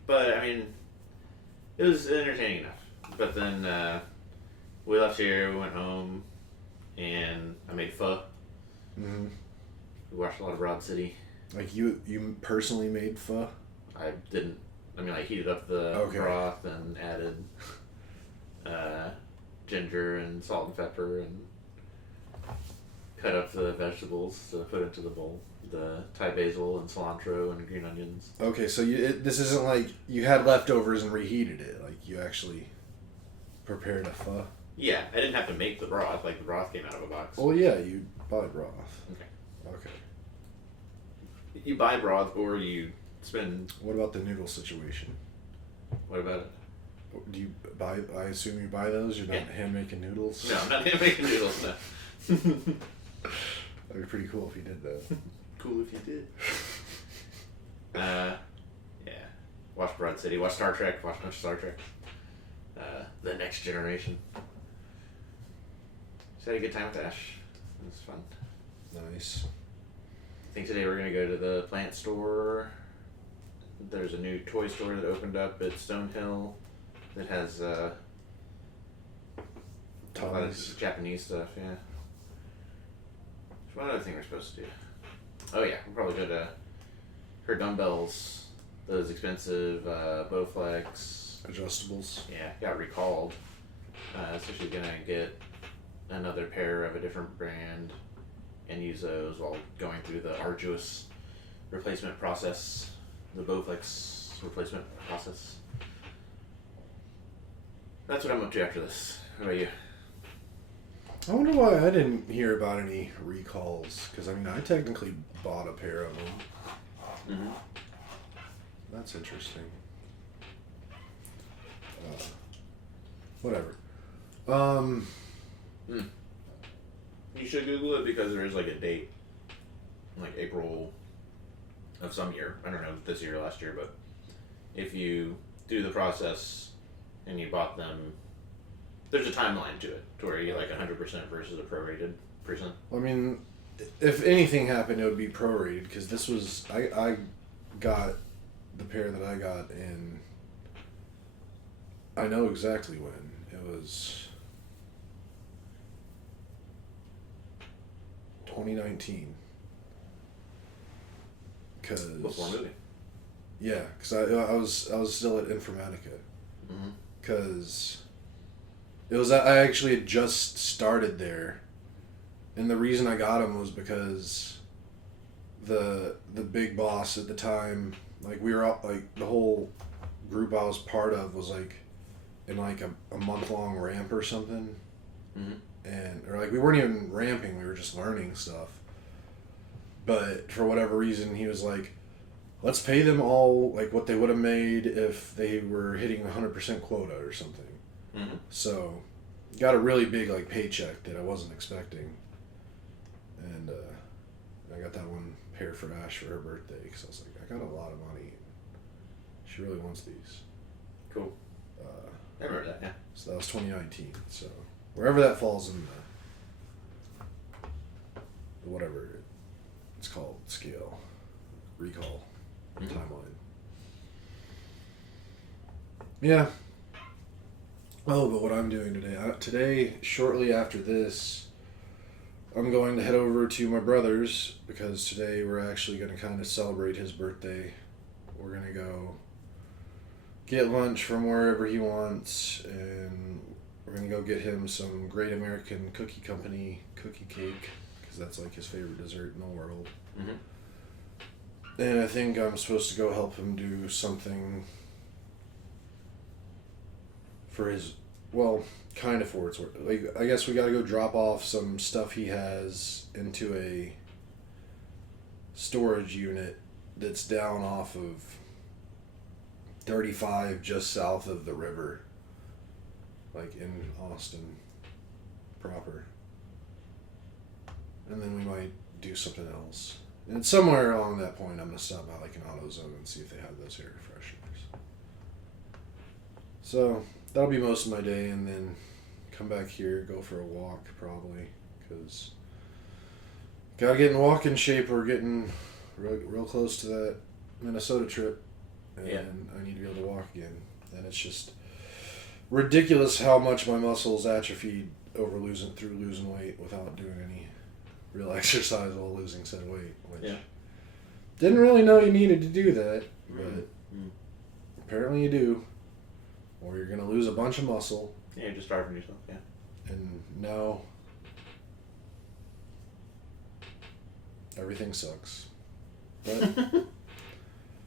But I mean, it was entertaining enough. But then we left here. We went home, and I made pho. Mm-hmm. We watched a lot of Broad City. Like you personally made pho? I didn't. I mean, I heated up the broth and added ginger and salt and pepper and cut up the vegetables to put into the bowl. The Thai basil and cilantro and green onions. Okay, so this isn't like you had leftovers and reheated it. Like you actually prepared a pho. Yeah, I didn't have to make the broth. Like the broth came out of a box. Oh yeah, you buy broth. Okay. You buy broth or you spend. What about the noodle situation? What about it? Do you buy? I assume you buy those. You're not hand making noodles. No, I'm not hand making noodles. No. That'd be pretty cool if you did that. Cool if you did. Yeah. Watch Broad City. Watch Star Trek. Watch a bunch of Star Trek. The Next Generation. Just had a good time with Ash. It was fun. Nice. I think today we're going to go to the plant store. There's a new toy store that opened up at Stonehill that has a lot of Japanese stuff, yeah. There's one other thing we're supposed to do. Oh yeah, we'll probably go to her dumbbells, those expensive Bowflex. Adjustables. Yeah, got recalled. So she's going to get another pair of a different brand and use those while going through the arduous replacement process, the Bowflex replacement process. That's what I'm up to after this. How about you? I wonder why I didn't hear about any recalls, because I mean I technically bought a pair of them. Mm-hmm. That's interesting. Whatever. You should Google it because there is like a date, like April of some year. I don't know this year or last year, but if you do the process and you bought them, there's a timeline to it to where you get like 100% versus a prorated percent. I mean, if anything happened, it would be prorated because this was I got the pair that I got in. I know exactly when it was. 2019. Cause before moving. Yeah, because I was still at Informatica. Because it was I actually had just started there, and the reason I got them was because the big boss at the time, like we were all, like the whole group I was part of was like in like a month-long ramp or something. Or like we weren't even ramping, we were just learning stuff. But for whatever reason, he was like, let's pay them all like what they would have made if they were hitting 100% quota or something. So got a really big like paycheck that I wasn't expecting. And I got that one pair for Ash for her birthday because I was like, I got a lot of money. She really wants these. Cool. I remember that, yeah. So that was 2019, so wherever that falls in the whatever it's called, scale, recall, timeline. Yeah. Oh, but what I'm doing today, shortly after this, I'm going to head over to my brother's because today we're actually going to kind of celebrate his birthday. We're going to go get lunch from wherever he wants, and we're going to go get him some Great American Cookie Company cookie cake because that's like his favorite dessert in the world. Mm-hmm. And I think I'm supposed to go help him do something for his, well, kind of for its work. Like, I guess we got to go drop off some stuff he has into a storage unit that's down off of 35 just south of the river, like in Austin proper. And then we might do something else. And somewhere along that point, I'm going to stop by like an AutoZone and see if they have those air fresheners. So that'll be most of my day, and then come back here, go for a walk probably, because gotta get in walking shape. We're getting real close to that Minnesota trip, and yeah. I need to be able to walk again. And it's just ridiculous how much my muscles atrophied through losing weight without doing any real exercise while losing said weight. Which didn't really know you needed to do that, but apparently you do, or you're gonna lose a bunch of muscle. Yeah, you're just starving yourself. Yeah. And now everything sucks. But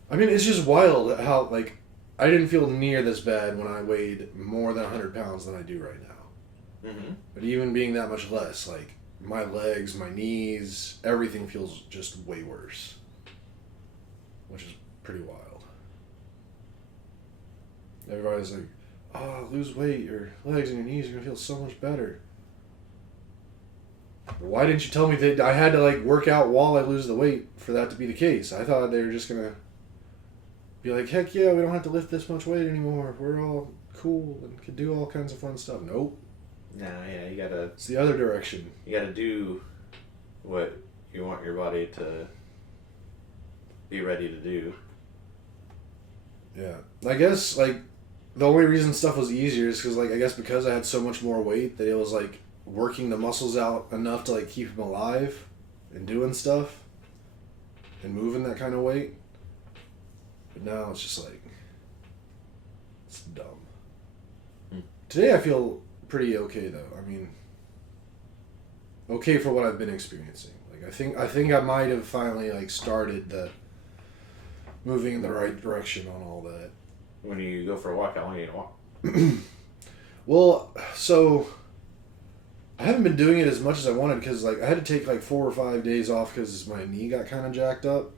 I mean, it's just wild how, like, I didn't feel near this bad when I weighed more than 100 pounds than I do right now. Mm-hmm. But even being that much less, like, my legs, my knees, everything feels just way worse. Which is pretty wild. Everybody's like, oh, lose weight, your legs and your knees are going to feel so much better. Why didn't you tell me that I had to, like, work out while I lose the weight for that to be the case? I thought they were just going to be like, heck yeah, we don't have to lift this much weight anymore. We're all cool and can do all kinds of fun stuff. Nope. No, yeah, you gotta... It's the other direction. You gotta do what you want your body to be ready to do. Yeah. I guess, like, the only reason stuff was easier is because, like, I guess because I had so much more weight that it was, like, working the muscles out enough to, like, keep them alive and doing stuff and moving that kind of weight. But now it's just, like, it's dumb. Today I feel pretty okay, though. I mean, okay for what I've been experiencing. Like, I think I might have finally, like, started the moving in the right direction on all that. When you go for a walk, how long are you gonna walk? Well, so I haven't been doing it as much as I wanted because, like, I had to take like 4 or 5 days off because my knee got kind of jacked up.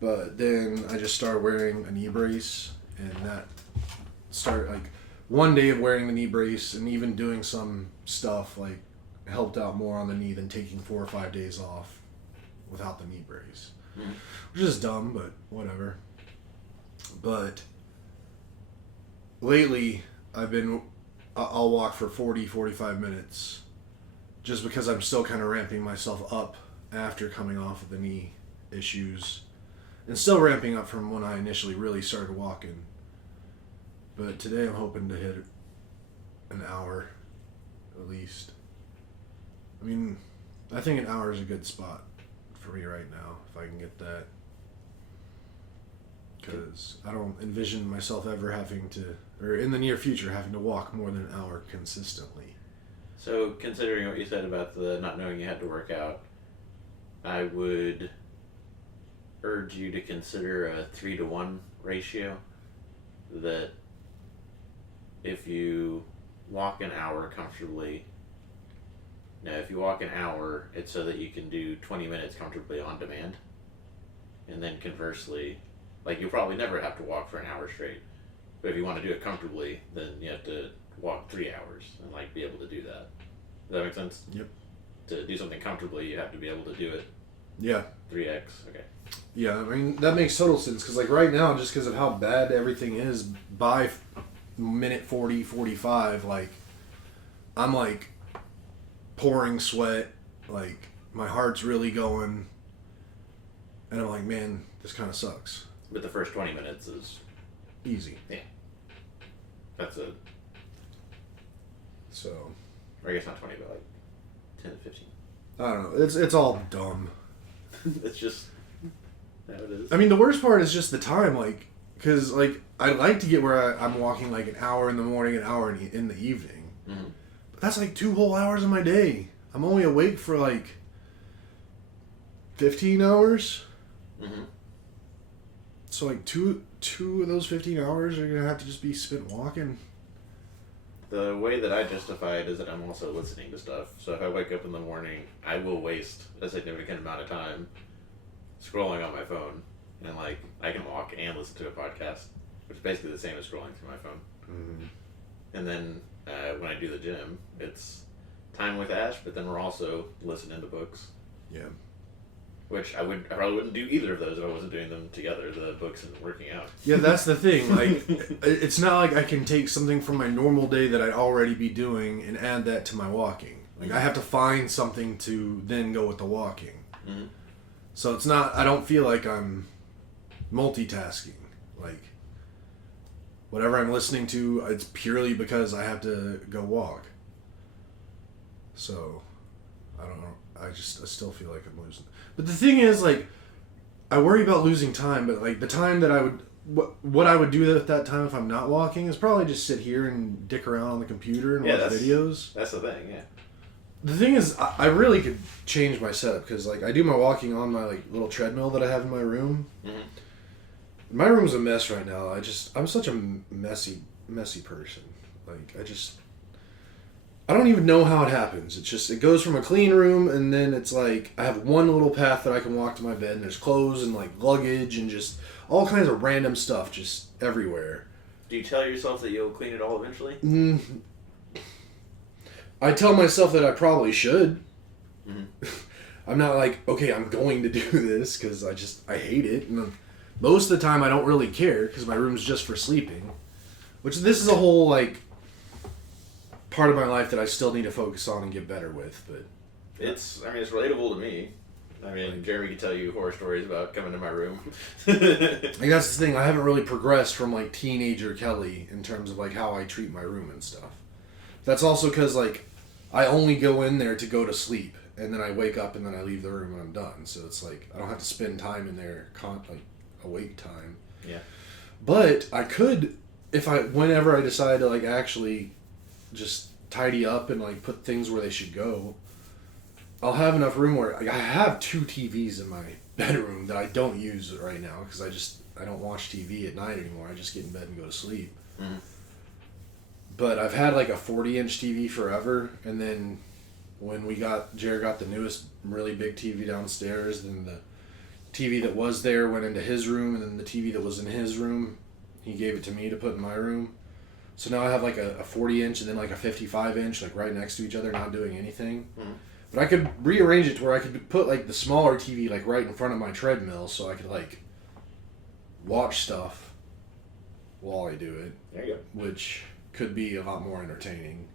But then I just started wearing a knee brace, and that started, like, one day of wearing the knee brace and even doing some stuff, like, helped out more on the knee than taking 4 or 5 days off without the knee brace. Mm-hmm. Which is dumb, but whatever. But lately, I'll walk for 40, 45 minutes just because I'm still kind of ramping myself up after coming off of the knee issues and still ramping up from when I initially really started walking. But today I'm hoping to hit an hour at least. I mean, I think an hour is a good spot for me right now, if I can get that. Because I don't envision myself ever having to, or in the near future, having to walk more than an hour consistently. So, considering what you said about the not knowing you had to work out, I would urge you to consider a 3-to-1 ratio. That if you walk an hour comfortably, now if you walk an hour, it's so that you can do 20 minutes comfortably on demand. And then conversely, like, you'll probably never have to walk for an hour straight. But if you want to do it comfortably, then you have to walk 3 hours and, like, be able to do that. Does that make sense? Yep. To do something comfortably, you have to be able to do it. Yeah. 3x. Okay. Yeah, I mean, that makes total sense. Because, like, right now, just because of how bad everything is, by minute 40, 45, like, I'm, like, pouring sweat. Like, my heart's really going. And I'm like, man, this kind of sucks. But the first 20 minutes is easy. Yeah. That's a... So... Or I guess not 20, but like 10 to 15. I don't know. It's all dumb. It's just how it is. I mean, the worst part is just the time, like, because, like, I like to get where I'm walking, like, an hour in the morning, an hour in the evening. Mm-hmm. But that's, like, 2 whole hours of my day. I'm only awake for, like, 15 hours. Mm-hmm. So, like, two of those 15 hours are going to have to just be spent walking. The way that I justify it is that I'm also listening to stuff. So if I wake up in the morning, I will waste a significant amount of time scrolling on my phone. And, like, I can walk and listen to a podcast, which is basically the same as scrolling through my phone. Mm-hmm. And then when I do the gym, it's time with Ash, but then we're also listening to books. Yeah. Which I probably wouldn't do either of those if I wasn't doing them together, the books and working out. Yeah, that's the thing. Like, it's not like I can take something from my normal day that I'd already be doing and add that to my walking. Like, I have to find something to then go with the walking. Mm-hmm. So it's not, I don't feel like I'm multitasking. Like, whatever I'm listening to, it's purely because I have to go walk. So, I don't know. I still feel like I'm losing. But the thing is, like, I worry about losing time, but, like, the time that I would, what I would do at that time if I'm not walking is probably just sit here and dick around on the computer and watch videos. That's the thing, yeah. The thing is, I really could change my setup, because, like, I do my walking on my, like, little treadmill that I have in my room. Mm-hmm. My room's a mess right now. I'm such a messy person. Like, I don't even know how it happens. It's just, it goes from a clean room, and then it's like, I have one little path that I can walk to my bed, and there's clothes and, like, luggage and just all kinds of random stuff just everywhere. Do you tell yourself that you'll clean it all eventually? I tell myself that I probably should. Mm-hmm. I'm not like, okay, I'm going to do this, because I hate it. And most of the time I don't really care, because my room's just for sleeping. Which, this is a whole, like, part of my life that I still need to focus on and get better with, but it's relatable to me. I mean, Jeremy can tell you horror stories about coming to my room. like, that's the thing. I haven't really progressed from, like, teenager Kelly in terms of, like, how I treat my room and stuff. That's also because, like, I only go in there to go to sleep, and then I wake up and then I leave the room and I'm done. So it's like, I don't have to spend time in there, like, awake time. Yeah. But I could, whenever I decide to, like, actually just tidy up and, like, put things where they should go, I'll have enough room where, like, I have 2 TVs in my bedroom that I don't use right now, because I don't watch TV at night anymore. I just get in bed and go to sleep. Mm-hmm. But I've had, like, a 40-inch TV forever, and then when Jared got the newest really big TV downstairs, then the TV that was there went into his room, and then the TV that was in his room, he gave it to me to put in my room. So now I have, like, a 40-inch and then, like, a 55-inch, like, right next to each other, not doing anything. Mm-hmm. But I could rearrange it to where I could put, like, the smaller TV, like, right in front of my treadmill, so I could, like, watch stuff while I do it. There you go. Which could be a lot more entertaining.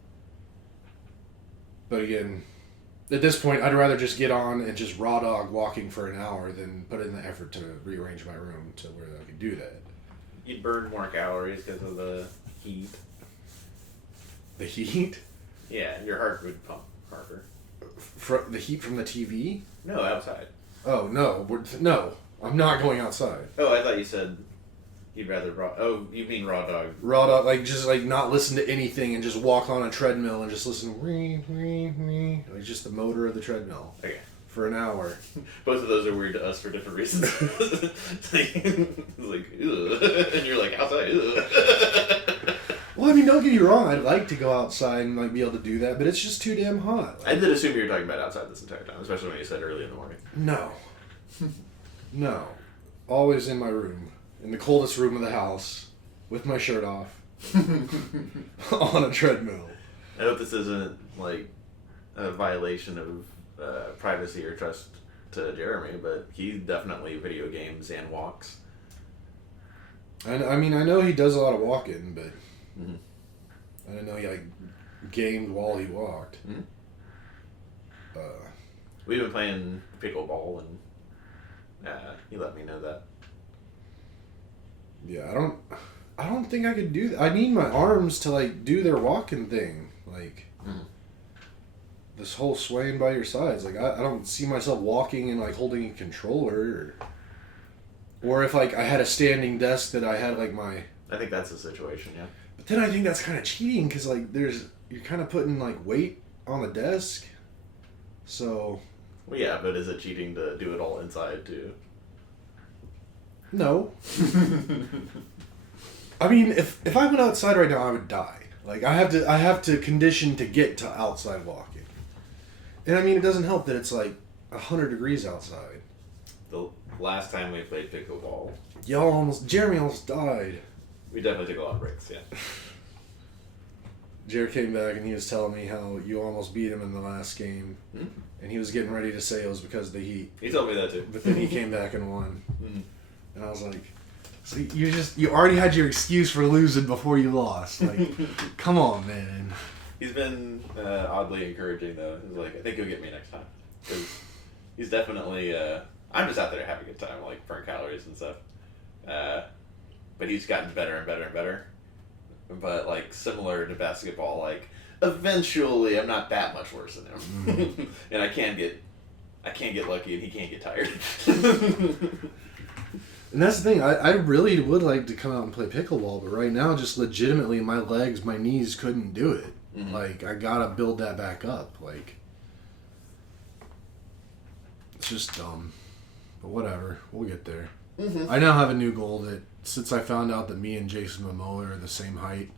But again, at this point, I'd rather just get on and just raw dog walking for an hour than put in the effort to rearrange my room to where I could do that. You'd burn more calories because of the heat. The heat? Yeah, your heart would pump harder. The heat from the TV? No, outside. Oh, no. No, I'm not going outside. Oh, I thought you said you'd rather Oh, you mean raw dog. Raw dog, like, just, like, not listen to anything and just walk on a treadmill and just listen to like, just the motor of the treadmill. Okay. For an hour. Both of those are weird to us for different reasons. It's like, ugh. And you're like, outside, ugh. Well, I mean, don't get me wrong. I'd like to go outside and, like, be able to do that, but it's just too damn hot. Like, I did assume you were talking about outside this entire time, especially when you said early in the morning. No. No. Always in my room. In the coldest room of the house. With my shirt off. On a treadmill. I hope this isn't, like, a violation of privacy or trust to Jeremy, but he definitely video games and walks. I mean, I know he does a lot of walking, but mm-hmm. I didn't know he, like, gamed while he walked. Mm-hmm. We've been playing pickleball, and he let me know that. Yeah, I don't think I could do that. I need my arms to, like, do their walking thing. Like, this whole swaying by your sides. Like I don't see myself walking and like holding a controller, or if like I had a standing desk that I had like my. I think that's the situation, yeah. But then I think that's kind of cheating because like you're kind of putting like weight on the desk, so. Well, yeah, but is it cheating to do it all inside too? No. I mean, if I went outside right now, I would die. Like I have to condition to get to outside walking, and I mean it doesn't help that it's like 100 degrees outside. The last time we played pickleball, Jeremy almost died. we definitely took a lot of breaks. Yeah. Jared came back and he was telling me how you almost beat him in the last game, and he was getting ready to say it was because of the heat. He told me that too. But then he came back and won, and I was like. So you already had your excuse for losing before you lost. Like, come on, man. He's been oddly encouraging though. He's like, I think he'll get me next time. 'Cause he's definitely. I'm just out there to have a good time, like burn calories and stuff. But he's gotten better and better and better. But like similar to basketball, like eventually I'm not that much worse than him, and I can get lucky and he can't get tired. And that's the thing, I really would like to come out and play pickleball, but right now, just legitimately, my legs, my knees couldn't do it. Mm-hmm. Like, I gotta build that back up. Like, it's just dumb. But whatever, we'll get there. Mm-hmm. I now have a new goal that, since I found out that me and Jason Momoa are the same height,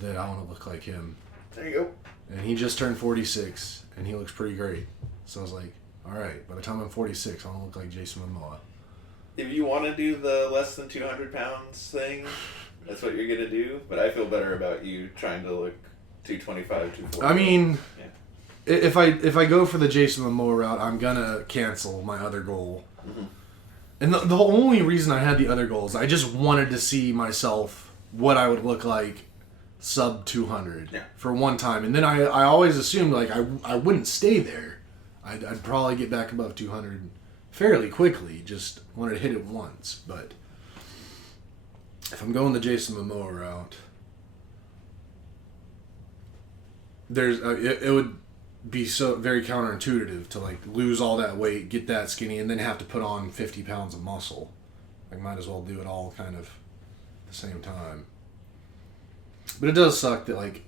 that I want to look like him. There you go. And he just turned 46, and he looks pretty great. So I was like, alright, by the time I'm 46, I want to look like Jason Momoa. If you want to do the less than 200 pounds thing, that's what you're going to do. But I feel better about you trying to look 225, 240. I mean, if I go for the Jason Momoa route, I'm going to cancel my other goal. Mm-hmm. And the only reason I had the other goal is I just wanted to see myself, what I would look like sub 200 for one time. And then I always assumed like I wouldn't stay there. I'd probably get back above 200 fairly quickly, just wanted to hit it once. But if I'm going the Jason Momoa route, it would be so very counterintuitive to like lose all that weight, get that skinny, and then have to put on 50 pounds of muscle. I might as well do it all kind of at the same time. But it does suck that like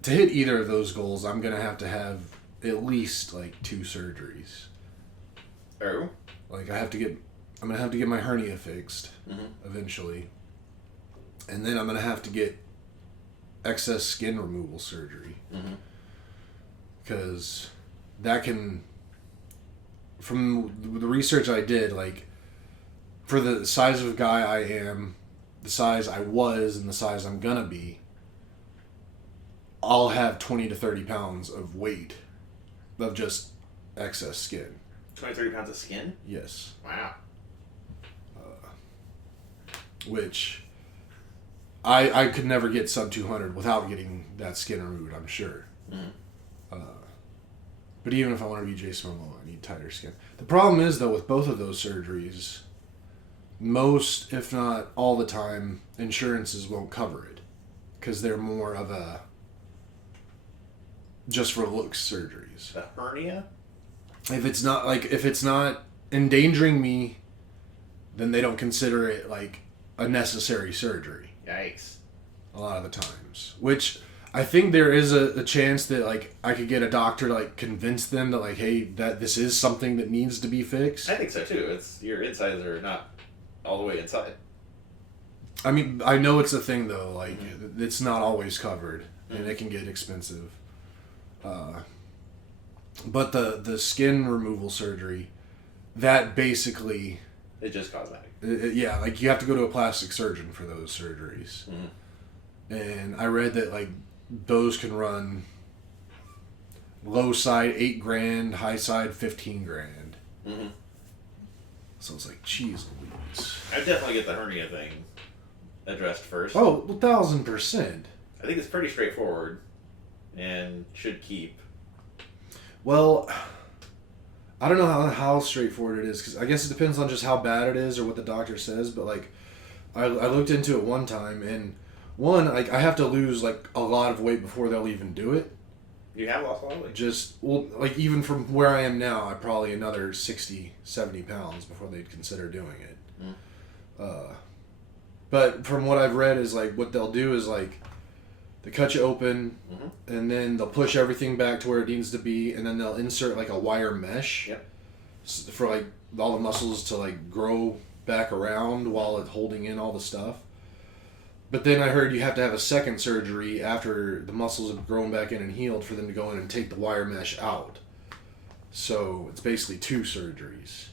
to hit either of those goals, I'm gonna have to have at least like 2 surgeries. Oh. Like I'm gonna have to get my hernia fixed eventually, and then I'm gonna have to get excess skin removal surgery because that can, from the research I did, like for the size of guy I am, the size I was, and the size I'm gonna be, I'll have 20 to 30 pounds of weight of just excess skin. 20, 30 pounds of skin? Yes. Wow. Which I could never get sub 200 without getting that skin removed, I'm sure. But even if I want to be Jason Momoa, I need tighter skin. The problem is, though, with both of those surgeries, most, if not all the time, insurances won't cover it. Because they're more of a just for looks surgeries. The hernia? If it's not endangering me, then they don't consider it like a necessary surgery. Yikes. A lot of the times. Which I think there is a chance that like I could get a doctor to like convince them that like, hey, that this is something that needs to be fixed. I think so too. It's your insides are not all the way inside. I mean, I know it's a thing though, like it's not always covered and it can get expensive. But the skin removal surgery, that basically... It's just cosmetic. Yeah, like you have to go to a plastic surgeon for those surgeries. And I read that like those can run low side $8,000, high side $15,000. So it's like, geez Louise. I'd definitely get the hernia thing addressed first. Oh, 1,000%. I think it's pretty straightforward and should keep. Well, I don't know how straightforward it is, because I guess it depends on just how bad it is or what the doctor says, but like I looked into it one time, and I have to lose like a lot of weight before they'll even do it, You have lost a lot of weight. Just, well, like, even from where I am now, I probably another 60, 70 pounds before they'd consider doing it. But from what I've read is, like, what they'll do is, like, they cut you open, and then they'll push everything back to where it needs to be, and then they'll insert, like, a wire mesh for, like, all the muscles to, like, grow back around while it's holding in all the stuff. But then I heard you have to have a second surgery after the muscles have grown back in and healed for them to go in and take the wire mesh out. So it's basically 2 surgeries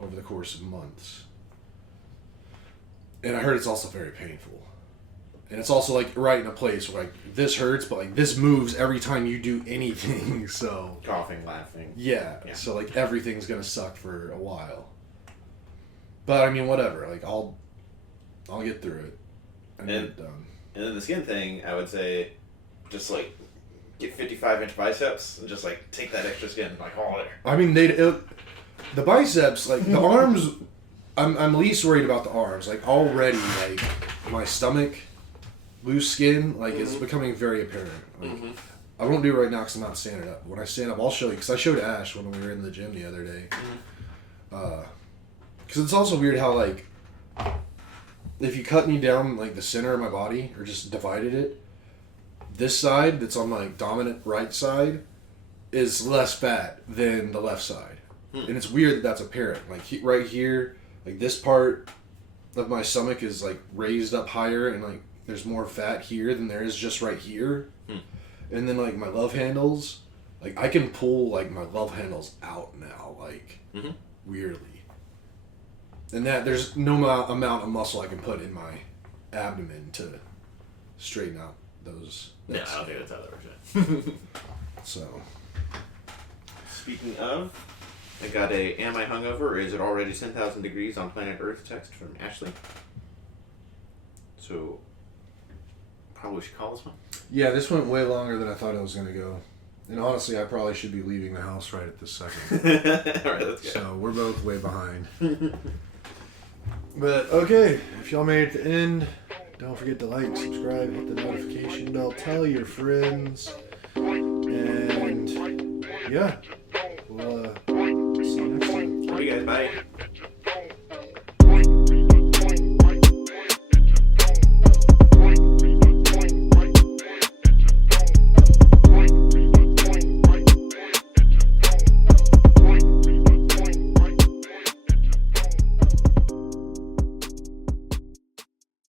over the course of months. And I heard it's also very painful. And it's also, like, right in a place where, like, this hurts, but, like, this moves every time you do anything, so... Coughing, laughing. Yeah, so, like, everything's gonna suck for a while. But, I mean, whatever. Like, I'll get through it. And get it done. And then the skin thing, I would say, just, like, get 55-inch biceps and just, like, take that extra skin, like, haul it. I mean, the biceps, like, the arms... I'm least worried about the arms. Like, already, like, my stomach, loose skin, like, it's becoming very apparent. Like, I won't do it right now because I'm not standing up. When I stand up, I'll show you. Because I showed Ash when we were in the gym the other day. Because it's also weird how, like, if you cut me down, like, the center of my body, or just divided it, this side that's on my dominant right side is less fat than the left side. And it's weird that that's apparent. Like, right here... Like, this part of my stomach is, like, raised up higher, and, like, there's more fat here than there is just right here. And then, like, my love handles, like, I can pull, like, my love handles out now, like, weirdly. And that, there's no amount of muscle I can put in my abdomen to straighten out those. Yeah, I don't think that's how that works. So. Speaking of... I got a "Am I hungover or is it already 10,000 degrees on planet Earth?" text from Ashley. So, probably should call this one. Yeah, this went way longer than I thought it was going to go. And honestly, I probably should be leaving the house right at this second. Alright, let's go. So, we're both way behind. But, okay, if y'all made it to the end, don't forget to like, subscribe, hit the notification bell, tell your friends. And, yeah. We'll see you next time. Love you guys, bye.